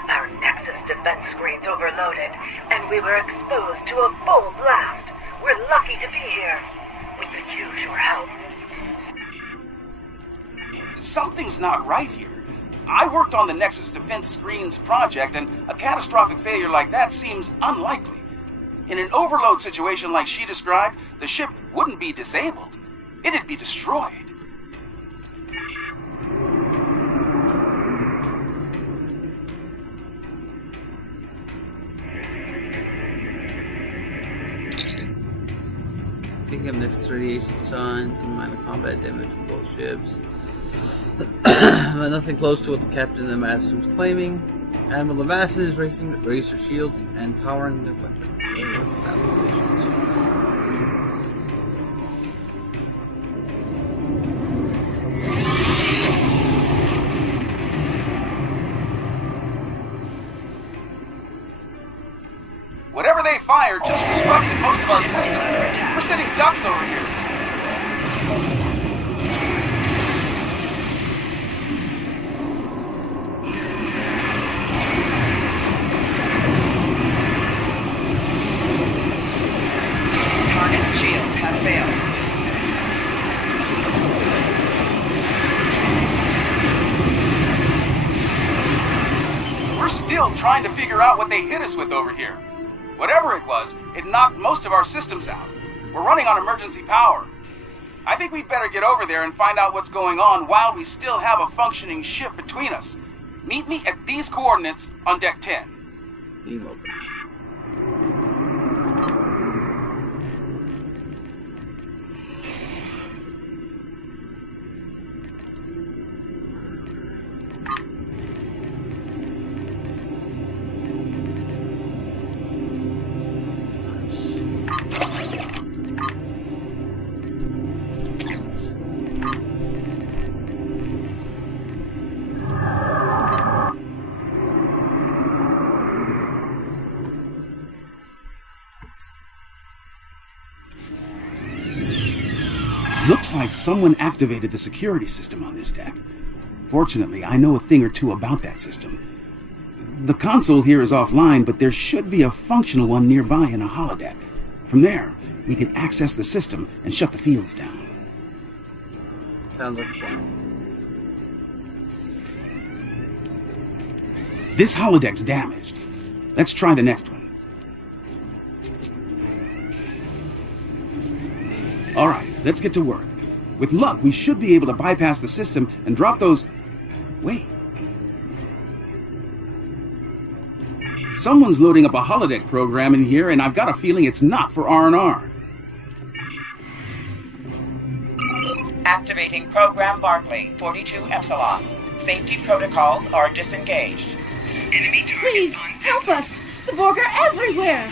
Our Nexus defense screen's overloaded, and we were exposed to a full blast. We're lucky to be here. We could use your help. Something's not right here. I worked on the Nexus Defense Screens project, and a catastrophic failure like that seems unlikely. In an overload situation like she described, the ship wouldn't be disabled. It'd be destroyed. Picking up next radiation signs and minor combat damage from both ships. But nothing close to what the captain of the Madison was claiming. Admiral Levasseur is raising her shields and powering their weapons. Battle stations. Whatever they fired just disrupted most of our systems. We're sitting ducks over here. Target's shields have failed. We're still trying to figure out what they hit us with over here. Whatever it was, it knocked most of our systems out. We're running on emergency power. I think we'd better get over there and find out what's going on while we still have a functioning ship between us. Meet me at these coordinates on Deck 10. Beam over. Looks like someone activated the security system on this deck. Fortunately, I know a thing or two about that system. The console here is offline, but there should be a functional one nearby in a holodeck. From there, we can access the system and shut the fields down. Sounds like a plan. This holodeck's damaged. Let's try the next one. All right, let's get to work. With luck, we should be able to bypass the system and drop those... Wait. Someone's loading up a holodeck program in here, and I've got a feeling it's not for R&R. Activating Program Barclay, 42 Epsilon. Safety protocols are disengaged. Enemy target. Please, help us! The Borg are everywhere!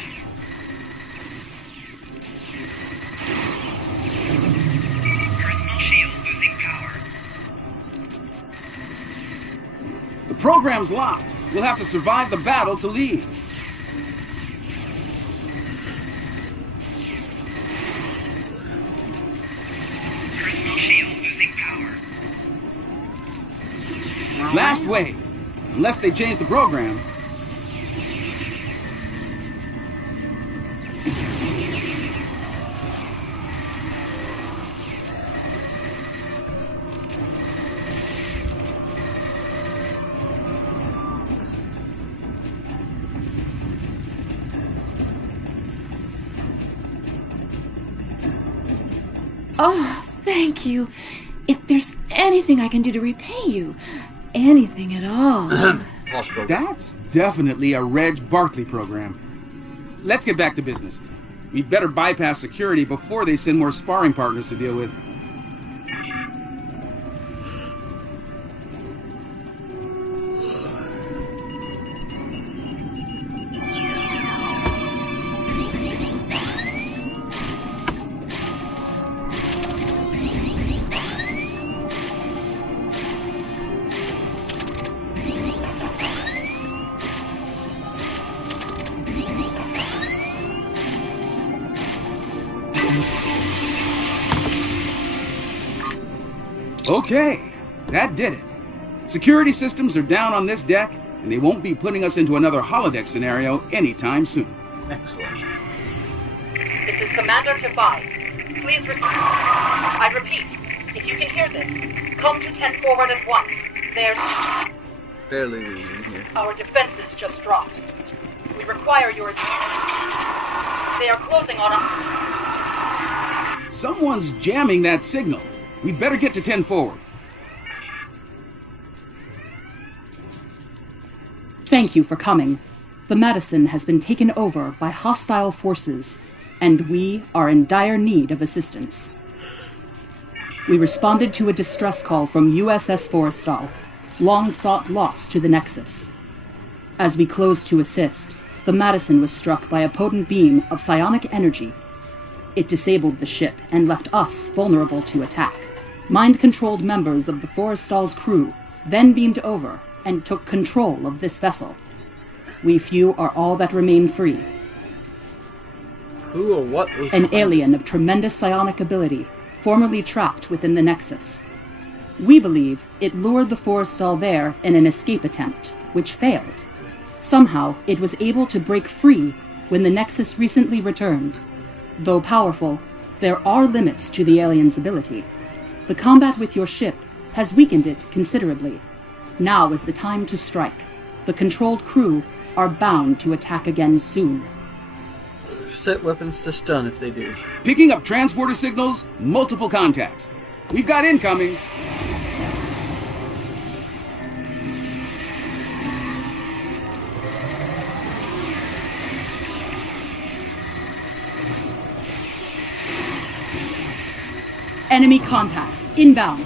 Personal shield losing power. The program's locked. We'll have to survive the battle to leave. Personal shield losing power. Last wave. Unless they change the program. Oh, thank you. If there's anything I can do to repay you, anything at all. That's definitely a Reg Barclay program. Let's get back to business. We'd better bypass security before they send more sparring partners to deal with. Okay, that did it. Security systems are down on this deck, and they won't be putting us into another holodeck scenario anytime soon. Excellent. This is Commander Tobias. Please respond. I repeat, if you can hear this, come to 10 forward at once. There's... Barely reading here. Our defenses just dropped. We require your... They are closing on us. Someone's jamming that signal. We'd better get to 10 forward. Thank you for coming. The Madison has been taken over by hostile forces, and we are in dire need of assistance. We responded to a distress call from USS Forrestal, long thought lost to the Nexus. As we closed to assist, the Madison was struck by a potent beam of psionic energy. It disabled the ship and left us vulnerable to attack. Mind-controlled members of the Forrestal's crew then beamed over and took control of this vessel. We few are all that remain free. Who or what was an alien of tremendous psionic ability, formerly trapped within the Nexus. We believe it lured the Forrestal there in an escape attempt, which failed. Somehow, it was able to break free when the Nexus recently returned. Though powerful, there are limits to the alien's ability. The combat with your ship has weakened it considerably. Now is the time to strike. The controlled crew are bound to attack again soon. Set weapons to stun if they do. Picking up transporter signals, multiple contacts. We've got incoming. Enemy contacts inbound.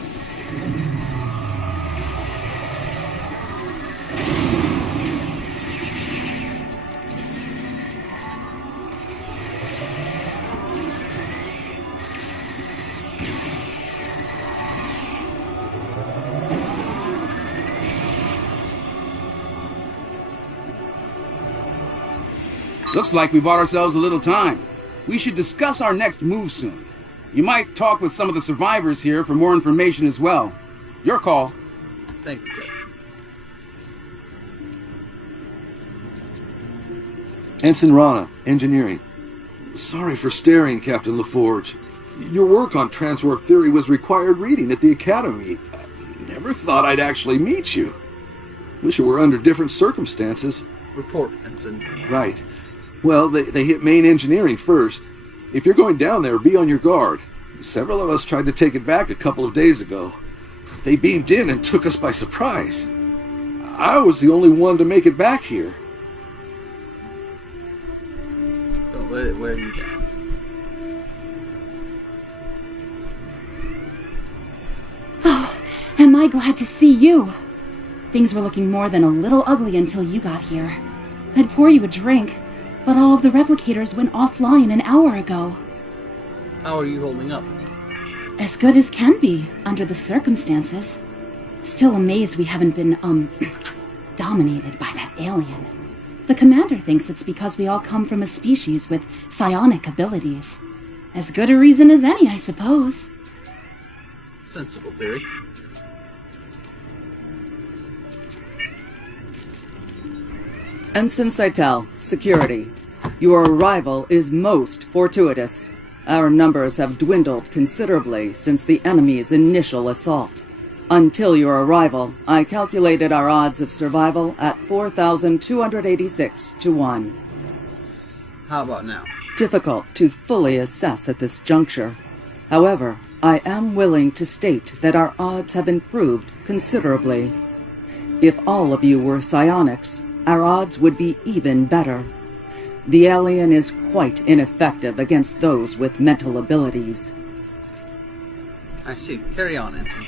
Looks like we bought ourselves a little time. We should discuss our next move soon. You might talk with some of the survivors here for more information as well. Your call. Thank you, Captain. Ensign Rana, Engineering. Sorry for staring, Captain LaForge. Your work on transwarp theory was required reading at the Academy. I never thought I'd actually meet you. Wish it were under different circumstances. Report, Ensign. Right. Well, they hit main engineering first. If you're going down there, be on your guard. Several of us tried to take it back a couple of days ago. They beamed in and took us by surprise. I was the only one to make it back here. Don't let it wear you down. Oh, am I glad to see you. Things were looking more than a little ugly until you got here. I'd pour you a drink, but all of the replicators went offline an hour ago. How are you holding up? As good as can be, under the circumstances. Still amazed we haven't been, dominated by that alien. The commander thinks it's because we all come from a species with psionic abilities. As good a reason as any, I suppose. Sensible theory. Ensign Seitel, security. Your arrival is most fortuitous. Our numbers have dwindled considerably since the enemy's initial assault. Until your arrival, I calculated our odds of survival at 4,286 to 1. How about now? Difficult to fully assess at this juncture. However, I am willing to state that our odds have improved considerably. If all of you were psionics, our odds would be even better. The alien is quite ineffective against those with mental abilities. I see. Carry on, Ensign.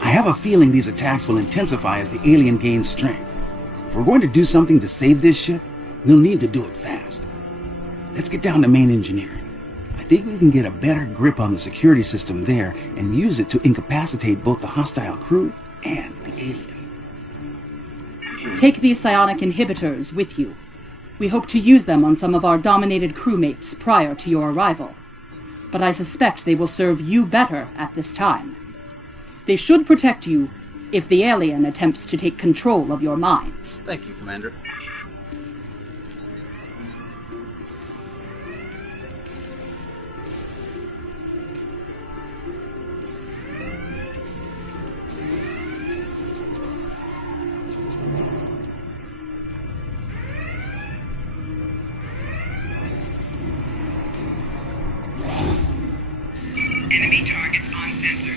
I have a feeling these attacks will intensify as the alien gains strength. If we're going to do something to save this ship, we'll need to do it fast. Let's get down to main engineering. I think we can get a better grip on the security system there and use it to incapacitate both the hostile crew and the alien. Take these psionic inhibitors with you. We hope to use them on some of our dominated crewmates prior to your arrival. But I suspect they will serve you better at this time. They should protect you if the alien attempts to take control of your minds. Thank you, Commander. Enemy targets on sensor.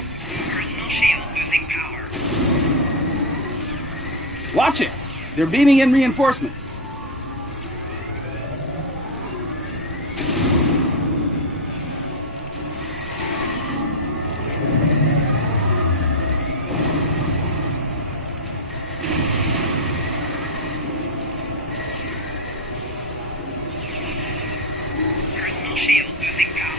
Personal shield losing power. Watch it! They're beaming in reinforcements. Personal shield losing power.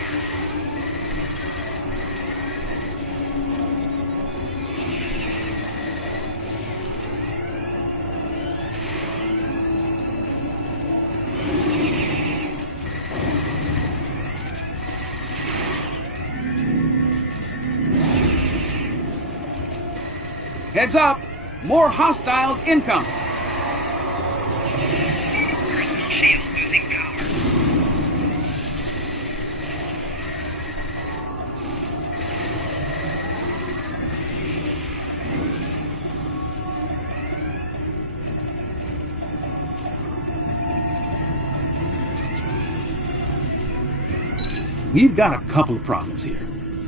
Heads up! More hostiles incoming! Personal shield losing power. We've got a couple of problems here.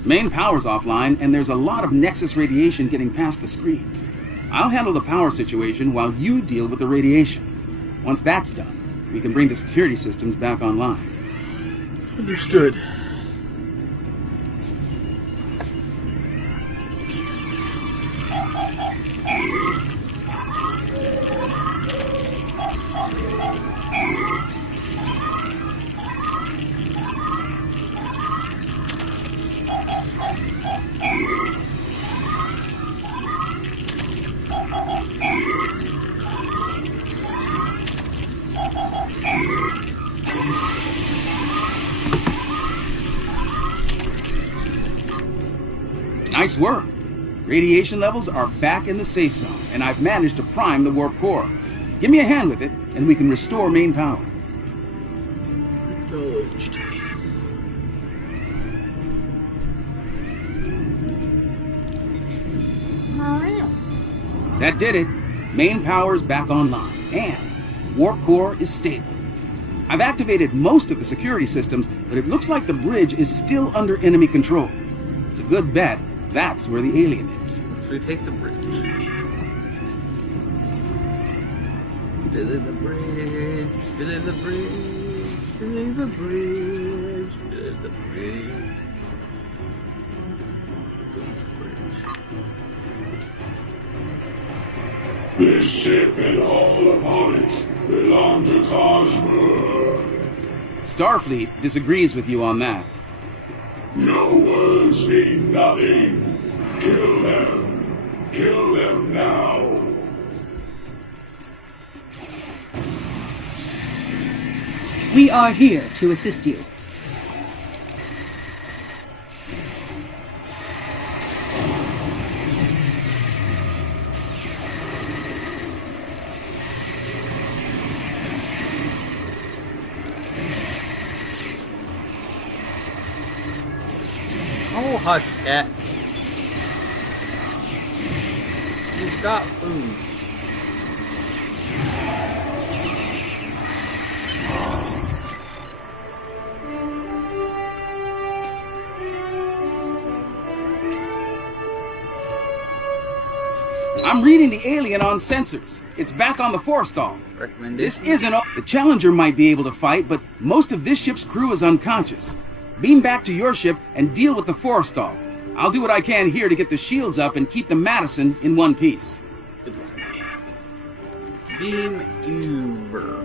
Main power's offline, and there's a lot of Nexus radiation getting past the screens. I'll handle the power situation while you deal with the radiation. Once that's done, we can bring the security systems back online. Understood. Nice work. Radiation levels are back in the safe zone, and I've managed to prime the warp core. Give me a hand with it, and we can restore main power. Acknowledged. That did it. Main power's back online, and warp core is stable. I've activated most of the security systems, but it looks like the bridge is still under enemy control. It's a good bet that's where the alien is. Should we take the bridge? Filling the bridge, filling the bridge, filling the bridge, filling the bridge. This ship and all upon it belong to Cosmo. Starfleet disagrees with you on that. No words mean nothing. Kill them. Kill them now. We are here to assist you. Oh, hush, cat. You've got food. I'm reading the alien on sensors. It's back on the forestall. This isn't all. The Challenger might be able to fight, but most of this ship's crew is unconscious. Beam back to your ship and deal with the forestall. I'll do what I can here to get the shields up and keep the Madison in one piece. Good luck. Beam over.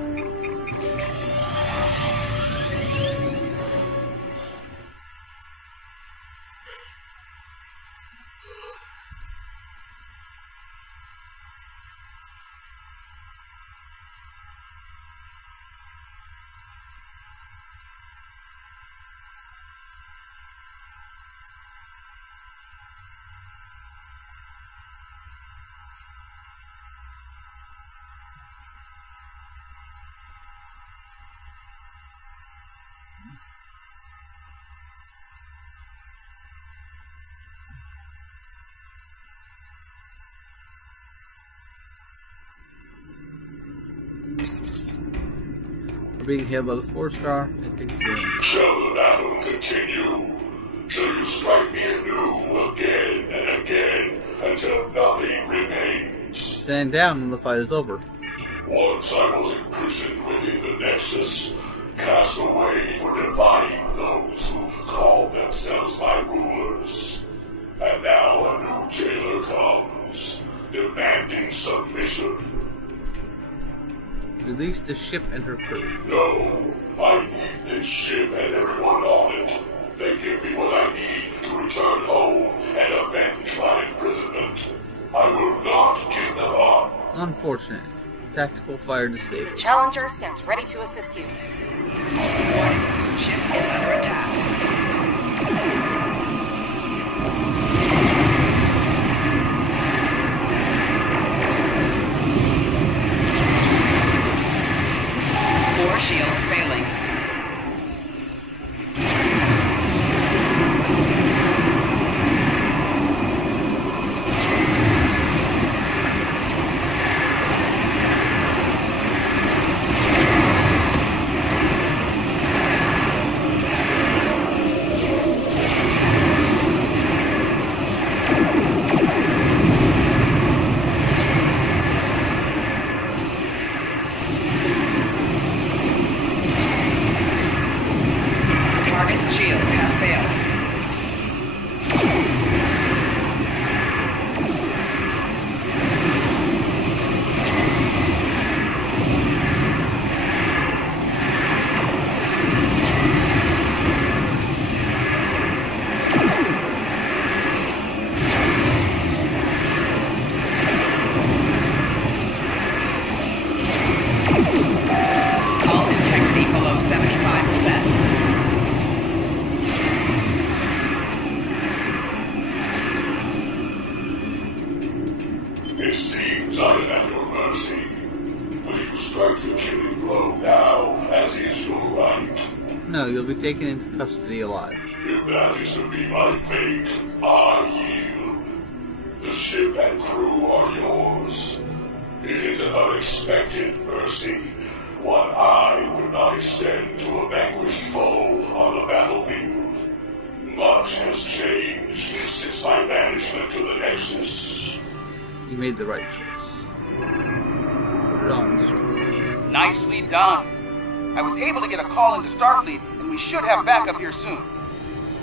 Being hailed by the 4-star. I think so. Shall the battle continue? Shall you strike me anew again and again until nothing remains? Stand down when the fight is over. Once I was imprisoned within the Nexus, cast away for defying those who call themselves my rulers. And now a new jailer comes, demanding submission. Release the ship and her crew. No, I need this ship and everyone on it. They give me what I need to return home and avenge my imprisonment. I will not give them up. Unfortunate. Tactical fire to save. The Challenger stands ready to assist you. Warning, ship is under attack. 4 shields failing. Target's shields have failed. Hull integrity below 75%. It seems I am at your mercy. Will you strike the killing blow now, as is your right? No, you'll be taken into custody alive. If that is to be my fate, I yield. The ship and crew are yours. It is an unexpected mercy, what I would not extend to a vanquished foe on the battlefield. Much has changed since my banishment to the Nexus. You made the right choice. Put it on the screen. Nicely done. I was able to get a call into Starfleet, and we should have backup here soon.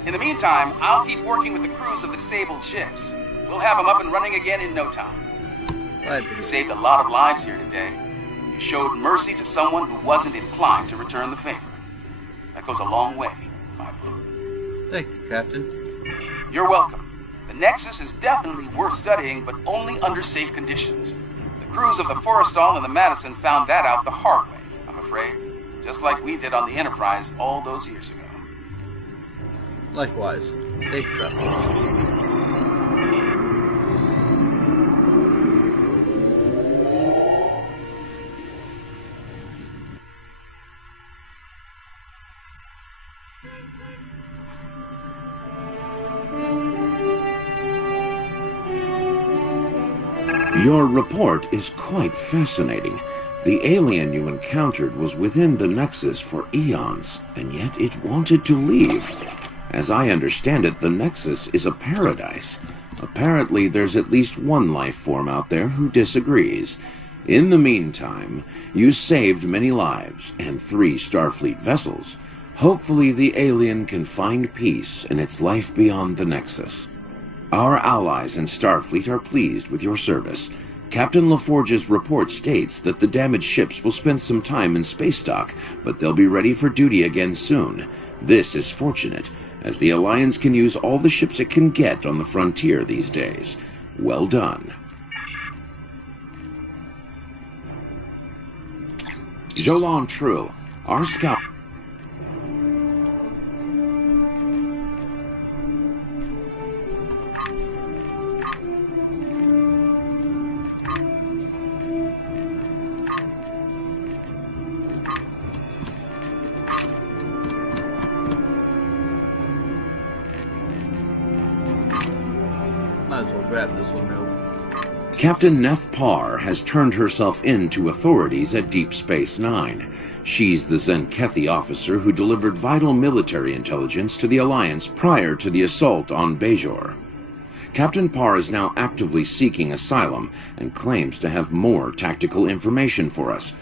In the meantime, I'll keep working with the crews of the disabled ships. We'll have them up and running again in no time. You saved a lot of lives here today. You showed mercy to someone who wasn't inclined to return the favor. That goes a long way in my book. Thank you, Captain. You're welcome. The Nexus is definitely worth studying, but only under safe conditions. The crews of the Forrestal and the Madison found that out the hard way, I'm afraid. Just like we did on the Enterprise all those years ago. Likewise. Safe travel. Your report is quite fascinating. The alien you encountered was within the Nexus for eons, and yet it wanted to leave. As I understand it, the Nexus is a paradise. Apparently, there's at least one life form out there who disagrees. In the meantime, you saved many lives and 3 Starfleet vessels. Hopefully, the alien can find peace in its life beyond the Nexus. Our allies in Starfleet are pleased with your service. Captain LaForge's report states that the damaged ships will spend some time in space dock, but they'll be ready for duty again soon. This is fortunate, as the Alliance can use all the ships it can get on the frontier these days. Well done. Jolan True, our scout... Might as well grab this one now. Captain Neth Parr has turned herself in to authorities at Deep Space Nine. She's the Zenkethi officer who delivered vital military intelligence to the Alliance prior to the assault on Bajor. Captain Parr is now actively seeking asylum and claims to have more tactical information for us.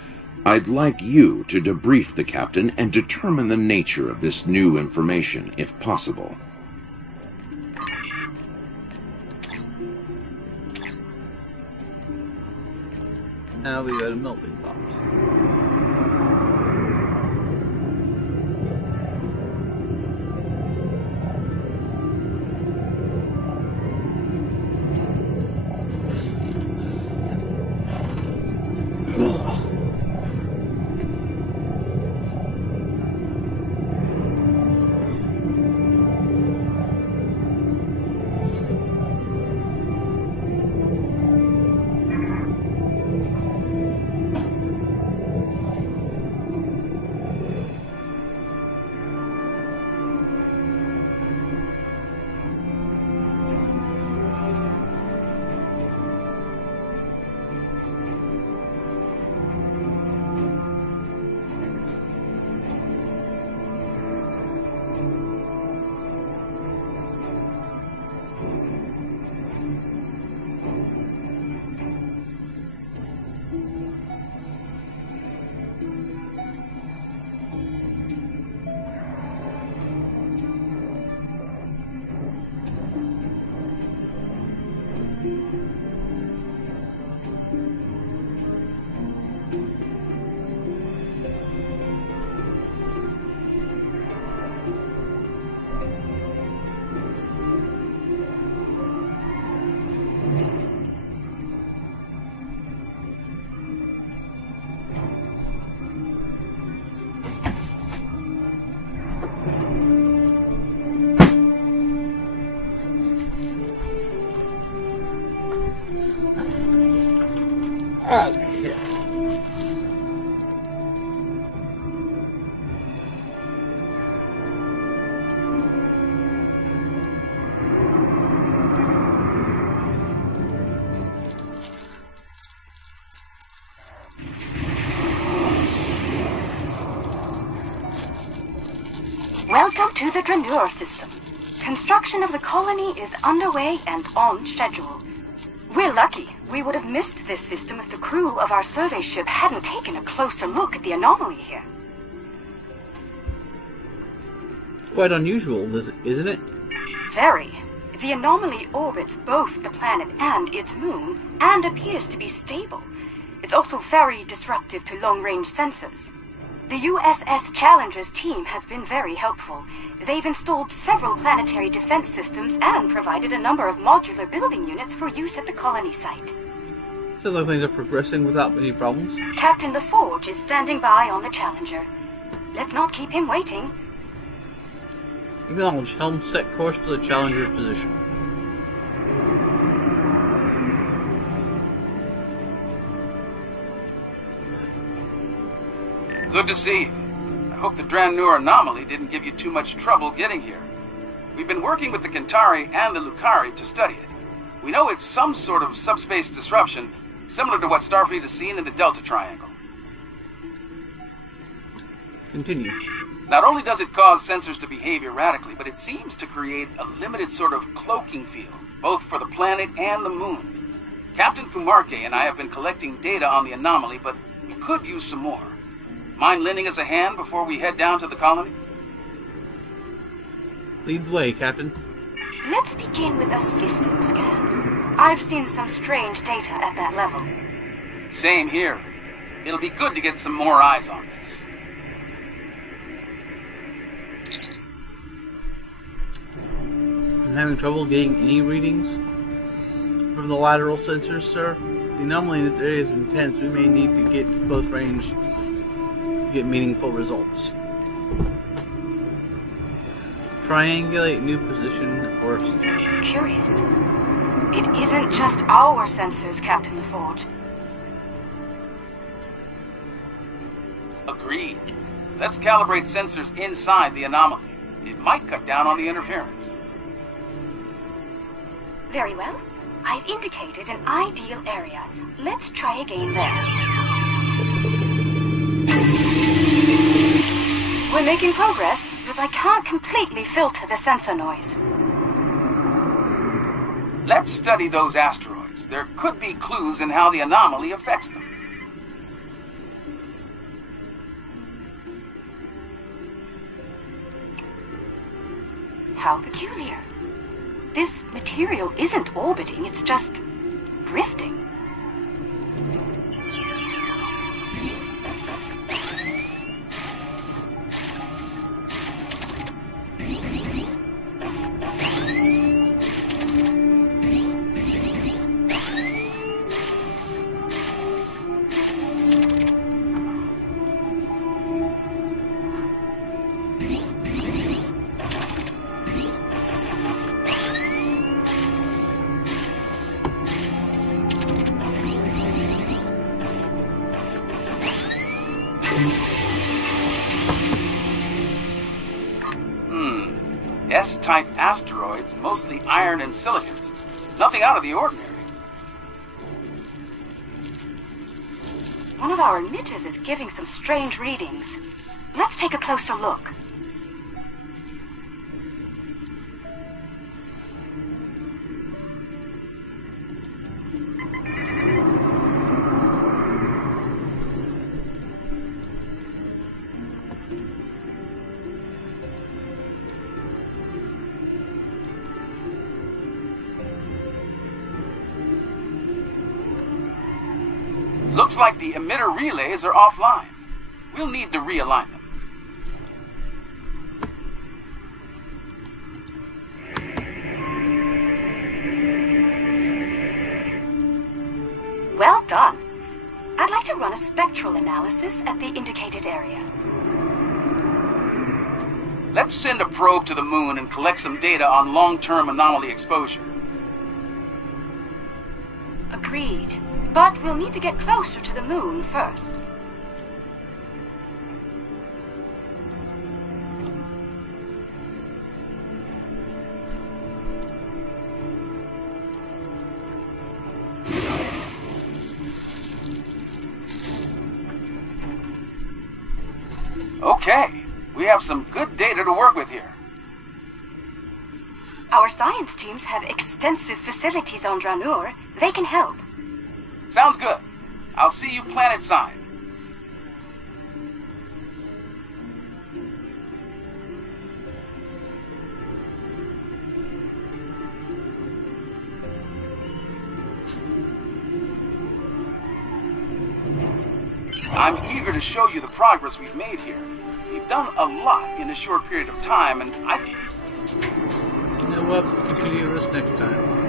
I'd like you to debrief the captain and determine the nature of this new information, if possible. Now we got a melting pot. Okay. Welcome to the Drenur system. Construction of the colony is underway and on schedule. We're lucky. We would have missed this system if the crew of our survey ship hadn't taken a closer look at the anomaly here. Quite unusual, isn't it? Very. The anomaly orbits both the planet and its moon, and appears to be stable. It's also very disruptive to long-range sensors. The USS Challenger's team has been very helpful. They've installed several planetary defense systems and provided a number of modular building units for use at the colony site. Sounds like things are progressing without any problems. Captain LaForge is standing by on the Challenger. Let's not keep him waiting. Acknowledge. Helm set course to the Challenger's position. Good to see you. I hope the Drenur anomaly didn't give you too much trouble getting here. We've been working with the Kentari and the Lucari to study it. We know it's some sort of subspace disruption, similar to what Starfleet has seen in the Delta Triangle. Continue. Not only does it cause sensors to behave erratically, but it seems to create a limited sort of cloaking field, both for the planet and the moon. Captain Pumarke and I have been collecting data on the anomaly, but we could use some more. Mind lending us a hand before we head down to the colony? Lead the way, Captain. Let's begin with a system scan. I've seen some strange data at that level. Same here. It'll be good to get some more eyes on this. I'm having trouble getting any readings from the lateral sensors, sir. The anomaly in this area is intense. We may need to get to close range to get meaningful results. Triangulate new position or scan. Curious. It isn't just our sensors, Captain LaForge. Agreed. Let's calibrate sensors inside the anomaly. It might cut down on the interference. Very well. I've indicated an ideal area. Let's try again there. We're making progress, but I can't completely filter the sensor noise. Let's study those asteroids. There could be clues in how the anomaly affects them. How peculiar. This material isn't orbiting, it's just drifting. S-type asteroids, mostly iron and silicates. Nothing out of the ordinary. One of our emitters is giving some strange readings. Let's take a closer look. Looks like the emitter relays are offline. We'll need to realign them. Well done. I'd like to run a spectral analysis at the indicated area. Let's send a probe to the moon and collect some data on long-term anomaly exposure. Agreed. But we'll need to get closer to the moon first. Okay, We have some good data to work with here. Our science teams have extensive facilities on Dranur. They can help. Sounds good. I'll see you Planet Sign. I'm eager to show you the progress we've made here. We've done a lot in a short period of time, and I think... We'll have to continue this next time.